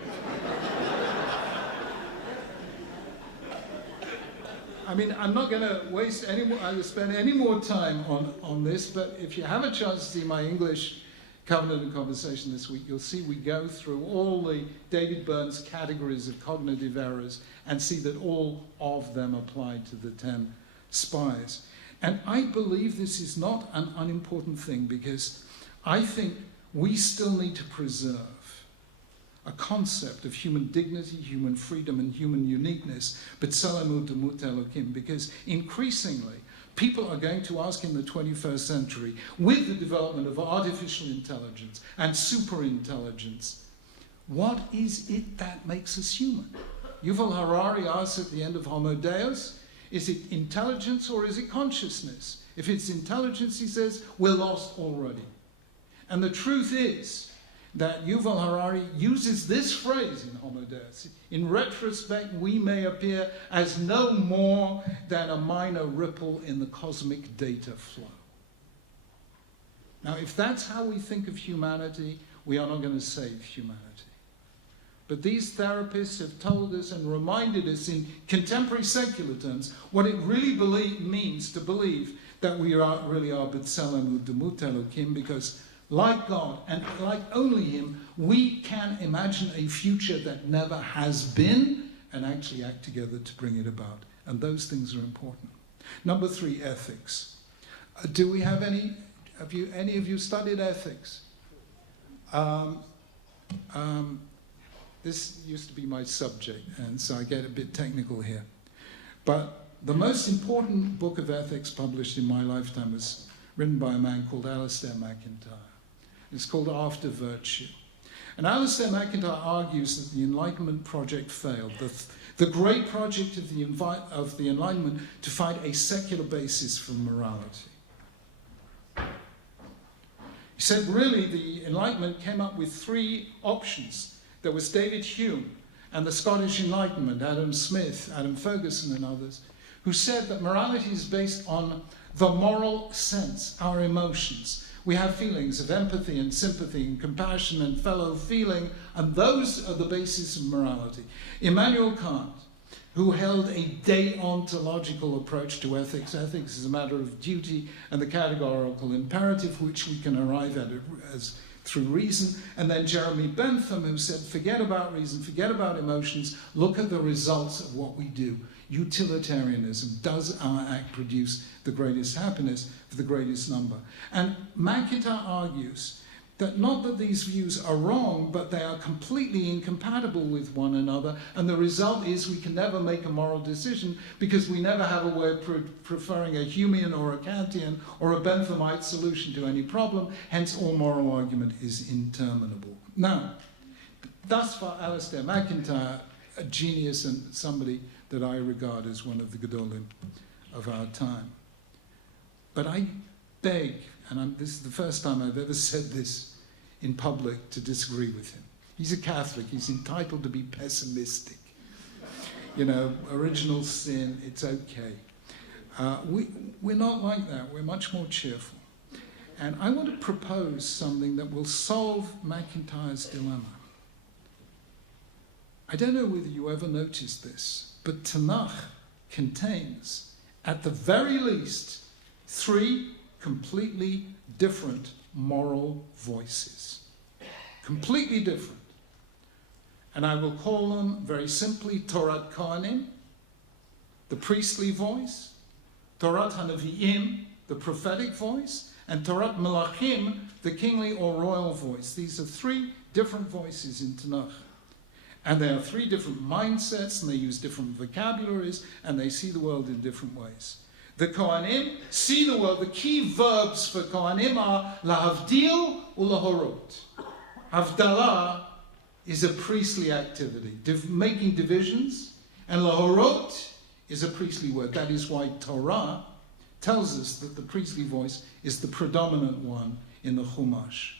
I mean, I'm not going to waste any more, I will spend any more time on this, but if you have a chance to see my English Covenant and Conversation this week, you'll see we go through all the David Burns categories of cognitive errors and see that all of them apply to the 10 spies. And I believe this is not an unimportant thing, because I think we still need to preserve a concept of human dignity, human freedom, and human uniqueness, b'tselem u'demut Elokim, because increasingly people are going to ask in the 21st century, with the development of artificial intelligence and superintelligence, what is it that makes us human? Yuval Harari asks at the end of Homo Deus, is it intelligence or is it consciousness? If it's intelligence, he says, we're lost already. And the truth is that Yuval Harari uses this phrase in Homo Deus. In retrospect, we may appear as no more than a minor ripple in the cosmic data flow. Now, if that's how we think of humanity, we are not going to save humanity. But these therapists have told us and reminded us in contemporary secular terms what it really means to believe that we really are b'tselem u'demut Elokim, because like God and like only Him, we can imagine a future that never has been and actually act together to bring it about. And those things are important. Number 3, ethics. Do we have any of you studied ethics? This used to be my subject, and so I get a bit technical here. But the most important book of ethics published in my lifetime was written by a man called Alasdair MacIntyre. It's called After Virtue. And Alasdair MacIntyre argues that the Enlightenment project failed, the great project of the Enlightenment to find a secular basis for morality. He said, really, the Enlightenment came up with 3 options. There was David Hume and the Scottish Enlightenment, Adam Smith, Adam Ferguson and others, who said that morality is based on the moral sense, our emotions. We have feelings of empathy and sympathy and compassion and fellow feeling, and those are the basis of morality. Immanuel Kant, who held a deontological approach to ethics. Ethics is a matter of duty and the categorical imperative, which we can arrive at as through reason. And then Jeremy Bentham, who said, forget about reason, forget about emotions, look at the results of what we do. Utilitarianism. Does our act produce the greatest happiness for the greatest number? And MacIntyre argues that not that these views are wrong, but they are completely incompatible with one another, and the result is we can never make a moral decision because we never have a way of preferring a Humean or a Kantian or a Benthamite solution to any problem, hence all moral argument is interminable. Now, thus far Alasdair MacIntyre, a genius and somebody that I regard as one of the Gedolim of our time. But I beg, and this is the first time I've ever said this in public, to disagree with him. He's a Catholic. He's entitled to be pessimistic. You know, original sin, it's okay. We're not like that. We're much more cheerful. And I want to propose something that will solve MacIntyre's dilemma. I don't know whether you ever noticed this, but Tanakh contains, at the very least, 3 completely different moral voices. Completely different. And I will call them very simply Torat Kohanim, the priestly voice, Torat Hanaviim, the prophetic voice, and Torat Melachim, the kingly or royal voice. These are 3 different voices in Tanakh. And they are 3 different mindsets, and they use different vocabularies, and they see the world in different ways. The Kohanim see the world. The key verbs for Kohanim are lahavdil ulahorot. Havdalah is a priestly activity, making divisions, and lahorot is a priestly word. That is why Torah tells us that the priestly voice is the predominant one in the Chumash.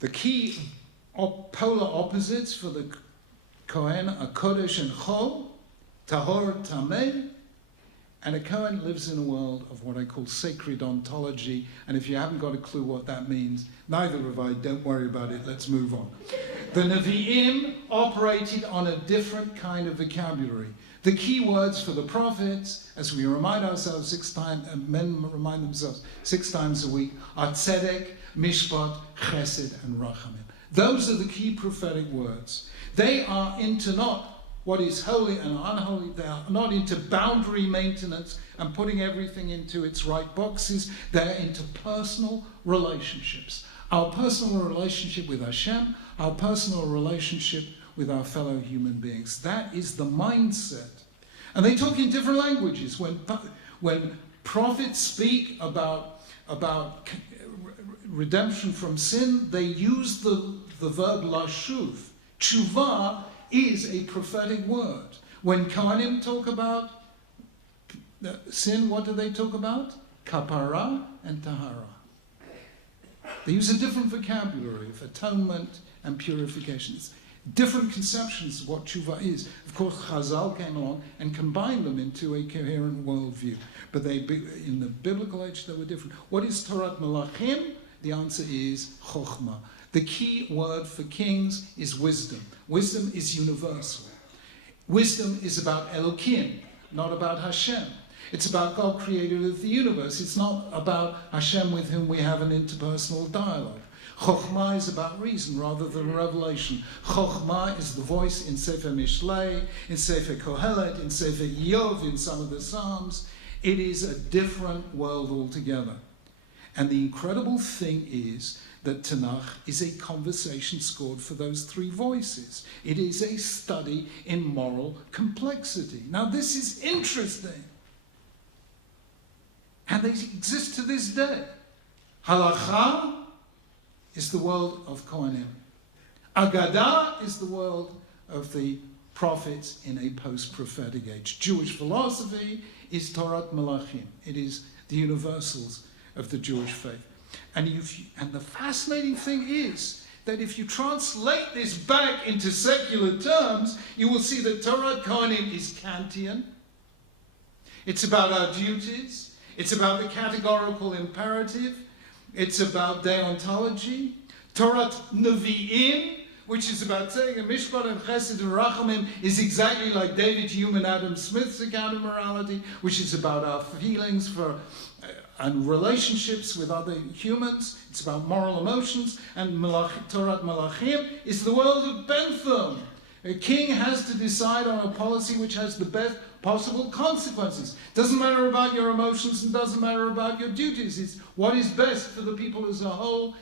The key polar opposites for the Kohen are Kodesh and Chol, Tahor, Tameh, and a Kohen lives in a world of what I call sacred ontology, and if you haven't got a clue what that means, neither have I, don't worry about it, let's move on. The Nevi'im operated on a different kind of vocabulary. The key words for the prophets, as we remind ourselves 6 times, and men remind themselves 6 times a week, are tzedek, mishpat, chesed, and rachamim. Those are the key prophetic words. They are into not what is holy and unholy. They are not into boundary maintenance and putting everything into its right boxes. They're into personal relationships. Our personal relationship with Hashem, our personal relationship with our fellow human beings. That is the mindset. And they talk in different languages. When prophets speak about redemption from sin, they use the verb lashuv. Tshuva is a prophetic word. When Kohanim talk about sin, what do they talk about? Kapara and tahara. They use a different vocabulary of atonement and purification. It's different conceptions of what tshuva is. Of course, Chazal came along and combined them into a coherent worldview. But in the biblical age, they were different. What is Torah Melachim? The answer is Chokhmah. The key word for kings is wisdom. Wisdom is universal. Wisdom is about Elokim, not about Hashem. It's about God, creator of the universe. It's not about Hashem with whom we have an interpersonal dialogue. Chokhmah is about reason rather than revelation. Chokhmah is the voice in Sefer Mishlei, in Sefer Kohelet, in Sefer Yov, in some of the Psalms. It is a different world altogether. And the incredible thing is that Tanakh is a conversation scored for those 3 voices. It is a study in moral complexity. Now this is interesting. And they exist to this day. Halacha is the world of Kohanim. Agadah is the world of the prophets in a post-prophetic age. Jewish philosophy is Torah Melachim. It is the universals of the Jewish faith. And the fascinating thing is that if you translate this back into secular terms, you will see that Torah Kohanim is Kantian. It's about our duties. It's about the categorical imperative. It's about deontology. Torah Nevi'im, which is about saying a mishpat and chesed and rachamim, is exactly like David Hume and Adam Smith's account of morality, which is about our feelings for and relationships with other humans. It's about moral emotions. And Torah Melachim is the world of Bentham. A king has to decide on a policy which has the best possible consequences. Doesn't matter about your emotions and doesn't matter about your duties. It's what is best for the people as a whole.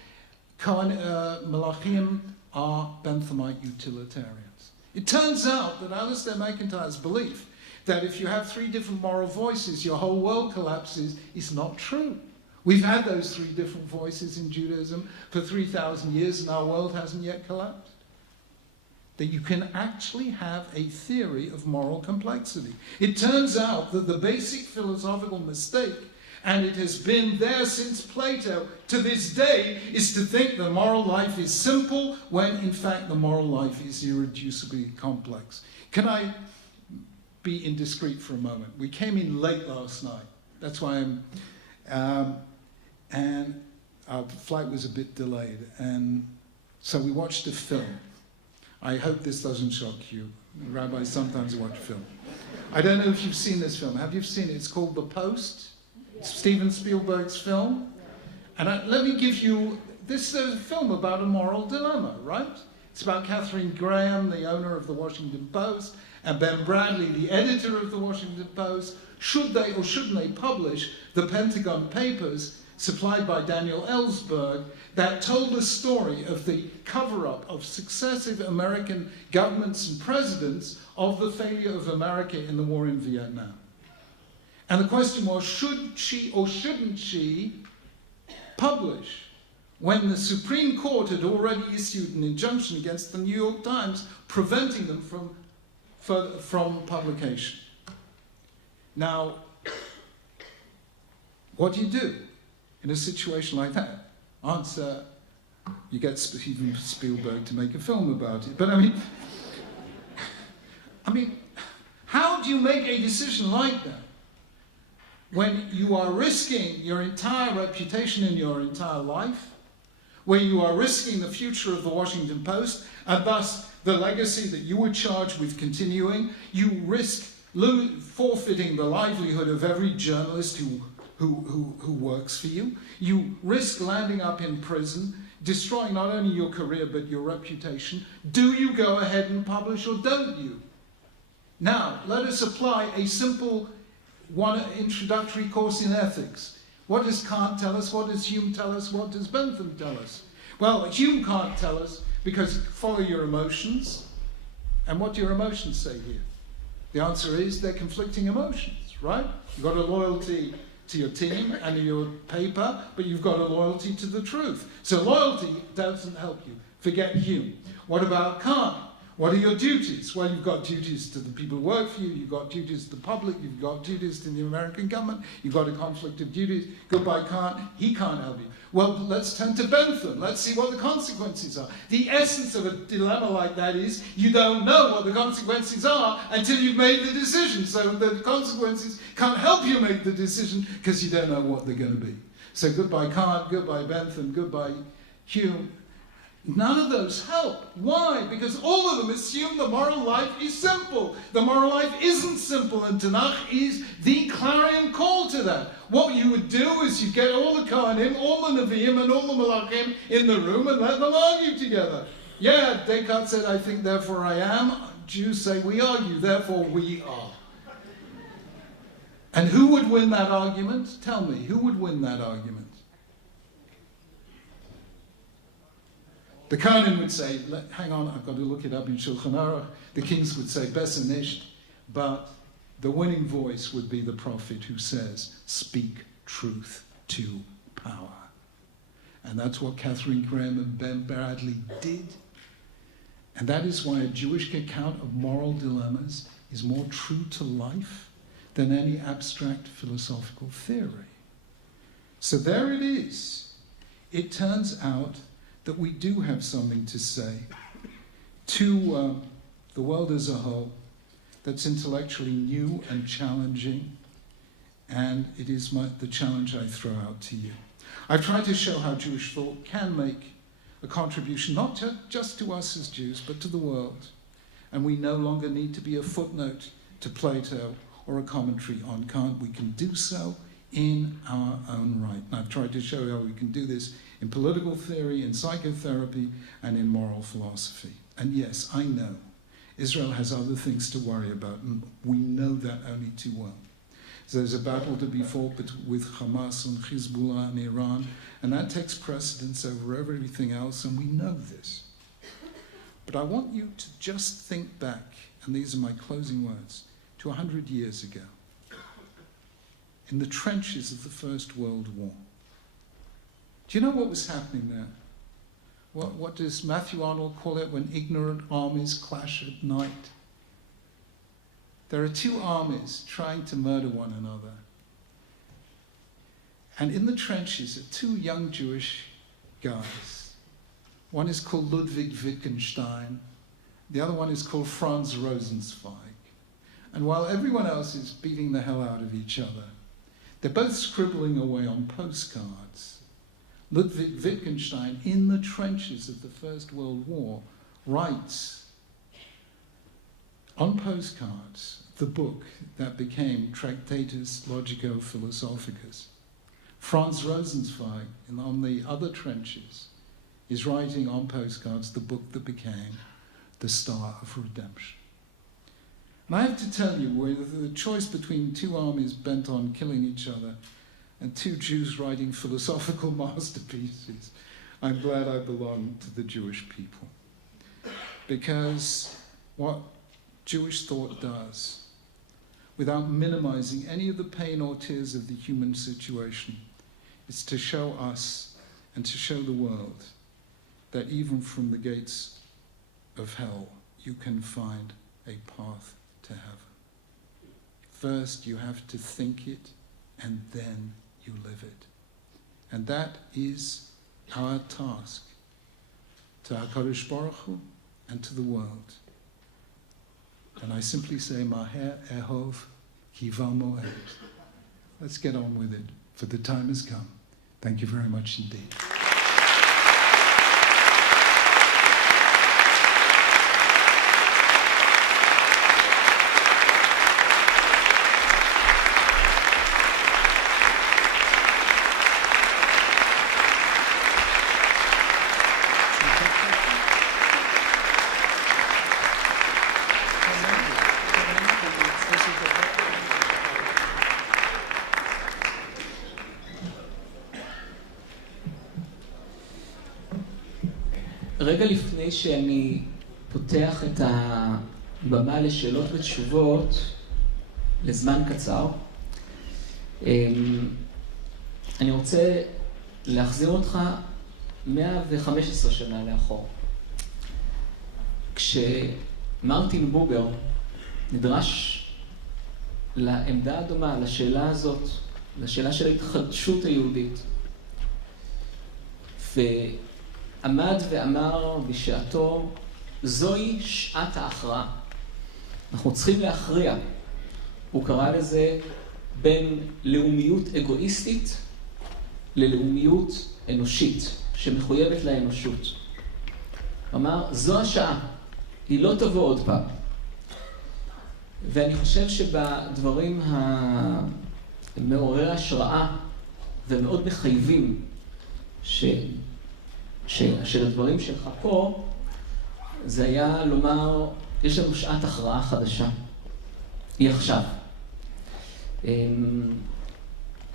Melachim are Benthamite utilitarians. It turns out that Alistair McIntyre's belief that if you have 3 different moral voices, your whole world collapses, is not true. We've had those 3 different voices in Judaism for 3,000 years and our world hasn't yet collapsed. That you can actually have a theory of moral complexity. It turns out that the basic philosophical mistake, and it has been there since Plato to this day, is to think the moral life is simple when in fact the moral life is irreducibly complex. Can I be indiscreet for a moment? We came in late last night. That's why and our flight was a bit delayed. And so we watched a film. I hope this doesn't shock you. Rabbis sometimes watch film. I don't know if you've seen this film. Have you seen it? It's called The Post. It's Steven Spielberg's film. And let me give you, this is a film about a moral dilemma, right? It's about Katharine Graham, the owner of the Washington Post, and Ben Bradley, the editor of the Washington Post. Should they or shouldn't they publish the Pentagon Papers supplied by Daniel Ellsberg that told the story of the cover-up of successive American governments and presidents of the failure of America in the war in Vietnam? And the question was, should she or shouldn't she publish when the Supreme Court had already issued an injunction against the New York Times preventing them from publication? Now, what do you do in a situation like that? Answer, you get Steven Spielberg to make a film about it. But I mean, how do you make a decision like that when you are risking your entire reputation in your entire life, when you are risking the future of the Washington Post, and thus the legacy that you were charged with continuing? You risk forfeiting the livelihood of every journalist who works for you. You risk landing up in prison, destroying not only your career but your reputation. Do you go ahead and publish or don't you? Now, let us apply a simple introductory course in ethics. What does Kant tell us? What does Hume tell us? What does Bentham tell us? Well, Hume can't tell us because follow your emotions. And what do your emotions say here? The answer is they're conflicting emotions, right? You've got a loyalty to your team and your paper, but you've got a loyalty to the truth. So loyalty doesn't help you. Forget Hume. What about Kant? What are your duties? Well, you've got duties to the people who work for you, you've got duties to the public, you've got duties to the American government, you've got a conflict of duties. Goodbye, Kant. He can't help you. Well, let's turn to Bentham. Let's see what the consequences are. The essence of a dilemma like that is you don't know what the consequences are until you've made the decision. So the consequences can't help you make the decision because you don't know what they're going to be. So goodbye, Kant, goodbye, Bentham, goodbye, Hume. None of those help. Why? Because all of them assume the moral life is simple. The moral life isn't simple, and Tanakh is the clarion call to that. What you would do is you get all the Kohanim, all the Nevi'im, and all the Malachim in the room and let them argue together. Yeah, Descartes said, I think, therefore I am. Jews say, we argue, therefore we are. And who would win that argument? Tell me, who would win that argument? The Kohanim would say, hang on, I've got to look it up in Shulchan Aruch. The kings would say, besser nicht. But the winning voice would be the prophet who says, speak truth to power. And that's what Catherine Graham and Ben Bradley did. And that is why a Jewish account of moral dilemmas is more true to life than any abstract philosophical theory. So there it is. It turns out that we do have something to say to the world as a whole that's intellectually new and challenging, and it is the challenge I throw out to you. I've tried to show how Jewish thought can make a contribution, not just to us as Jews, but to the world. And we no longer need to be a footnote to Plato or a commentary on Kant. We can do so in our own right. And I've tried to show how we can do this in political theory, in psychotherapy, and in moral philosophy. And yes, I know, Israel has other things to worry about, and we know that only too well. So there's a battle to be fought with Hamas and Hezbollah and Iran, and that takes precedence over everything else, and we know this. But I want you to just think back, and these are my closing words, to 100 years ago, in the trenches of the First World War. Do you know what was happening there? What does Matthew Arnold call it when ignorant armies clash at night? There are two armies trying to murder one another. And in the trenches are two young Jewish guys. One is called Ludwig Wittgenstein. The other one is called Franz Rosenzweig. And while everyone else is beating the hell out of each other, they're both scribbling away on postcards. Ludwig Wittgenstein, in the trenches of the First World War, writes on postcards the book that became Tractatus Logico-Philosophicus. Franz Rosenzweig, on the other trenches, is writing on postcards the book that became The Star of Redemption. And I have to tell you, with the choice between two armies bent on killing each other and two Jews writing philosophical masterpieces, I'm glad I belong to the Jewish people. Because what Jewish thought does, without minimizing any of the pain or tears of the human situation. It's to show us and to show the world that even from the gates of hell, you can find a path to heaven. First, you have to think it, and then you live it. And that is our task to HaKadosh Baruch Hu and to the world. And I simply say, Maher Ehov Kiva Moed. Let's get on with it, for the time has come. Thank you very much indeed. רגע לפני שאני פותח את הבמה לשאלות ותשובות לזמן קצר, אני רוצה להחזיר אותך 115 שנה לאחור. כשמרטין בובר נדרש לעמדה הדומה, לשאלה הזאת, לשאלה של ההתחדשות היהודית, עמד ואמר בשעתו, זוהי שעת ההכרעה. אנחנו צריכים להכריע. הוא קרא לזה בין לאומיות אגואיסטית ללאומיות אנושית, שמחויבת לאנושות. הוא אמר, זו השעה, היא לא תבוא עוד פעם. ואני חושב שבדברים המעוררי השראה ומאוד מחייבים של הדברים שלך פה, זה היה לומר, יש לנו שעת הכרעה חדשה. היא עכשיו.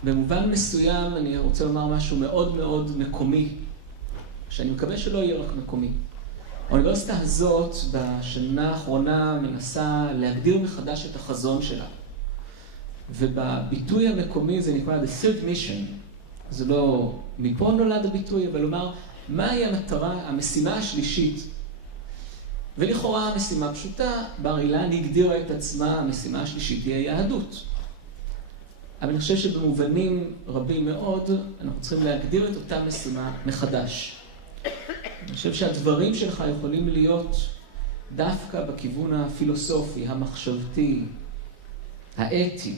במובן מסוים אני רוצה לומר משהו מאוד מאוד מקומי, שאני מקווה שלא יהיה רק מקומי. האוניברסיטה הזאת בשנה האחרונה מנסה להגדיר מחדש את החזון שלה. ובביטוי המקומי זה נקרא The Third Mission. זה לא מפה נולד הביטוי, אבל לומר, מהי המטרה, המשימה השלישית? ולכאורה המשימה פשוטה, בר-אילן הגדירה את עצמה, המשימה השלישית היא היהדות. אבל אני חושב שבמובנים רבים מאוד, אנחנו צריכים להגדיר את אותה משימה מחדש. אני חושב שהדברים שלך יכולים להיות דווקא בכיוון הפילוסופי, המחשבתי, האתי,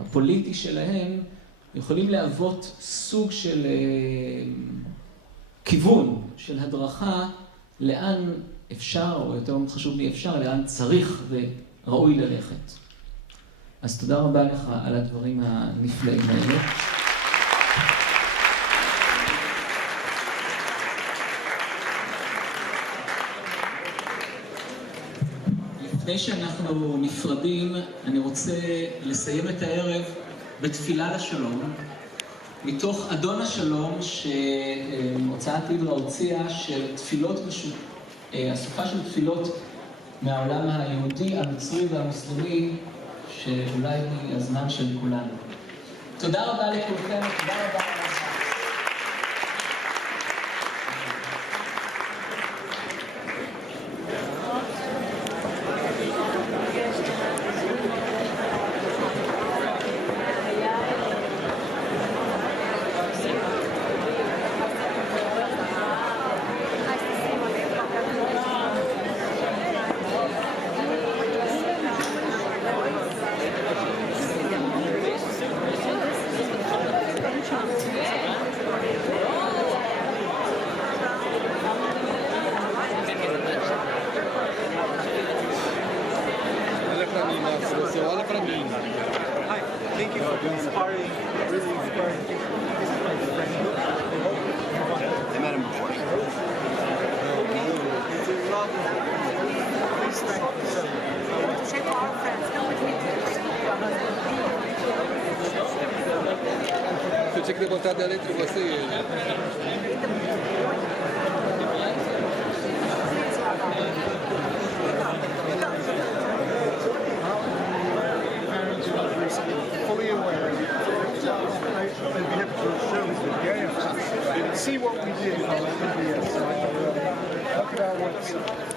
הפוליטי שלהם, יכולים להוות סוג של כיוון, של הדרכה, לאן אפשר, או יותר חשוב לי אפשר, לאן צריך וראוי ללכת. אז תודה רבה לך על הדברים הנפלאים האלה. לפני שאנחנו נפרדים, אני רוצה לסיים את הערב בתפילה לשלום, מתוך אדון השלום שהוצאת אידרה הוציאה של תפילות, אסופה של תפילות מהעולם היהודי, המצרי והמוסלמי, שאולי היא הזמן של כולנו. תודה רבה לכולכם, תודה רבה. Eu tinha que ter botado ela entre você e ele. Yes, talk about what's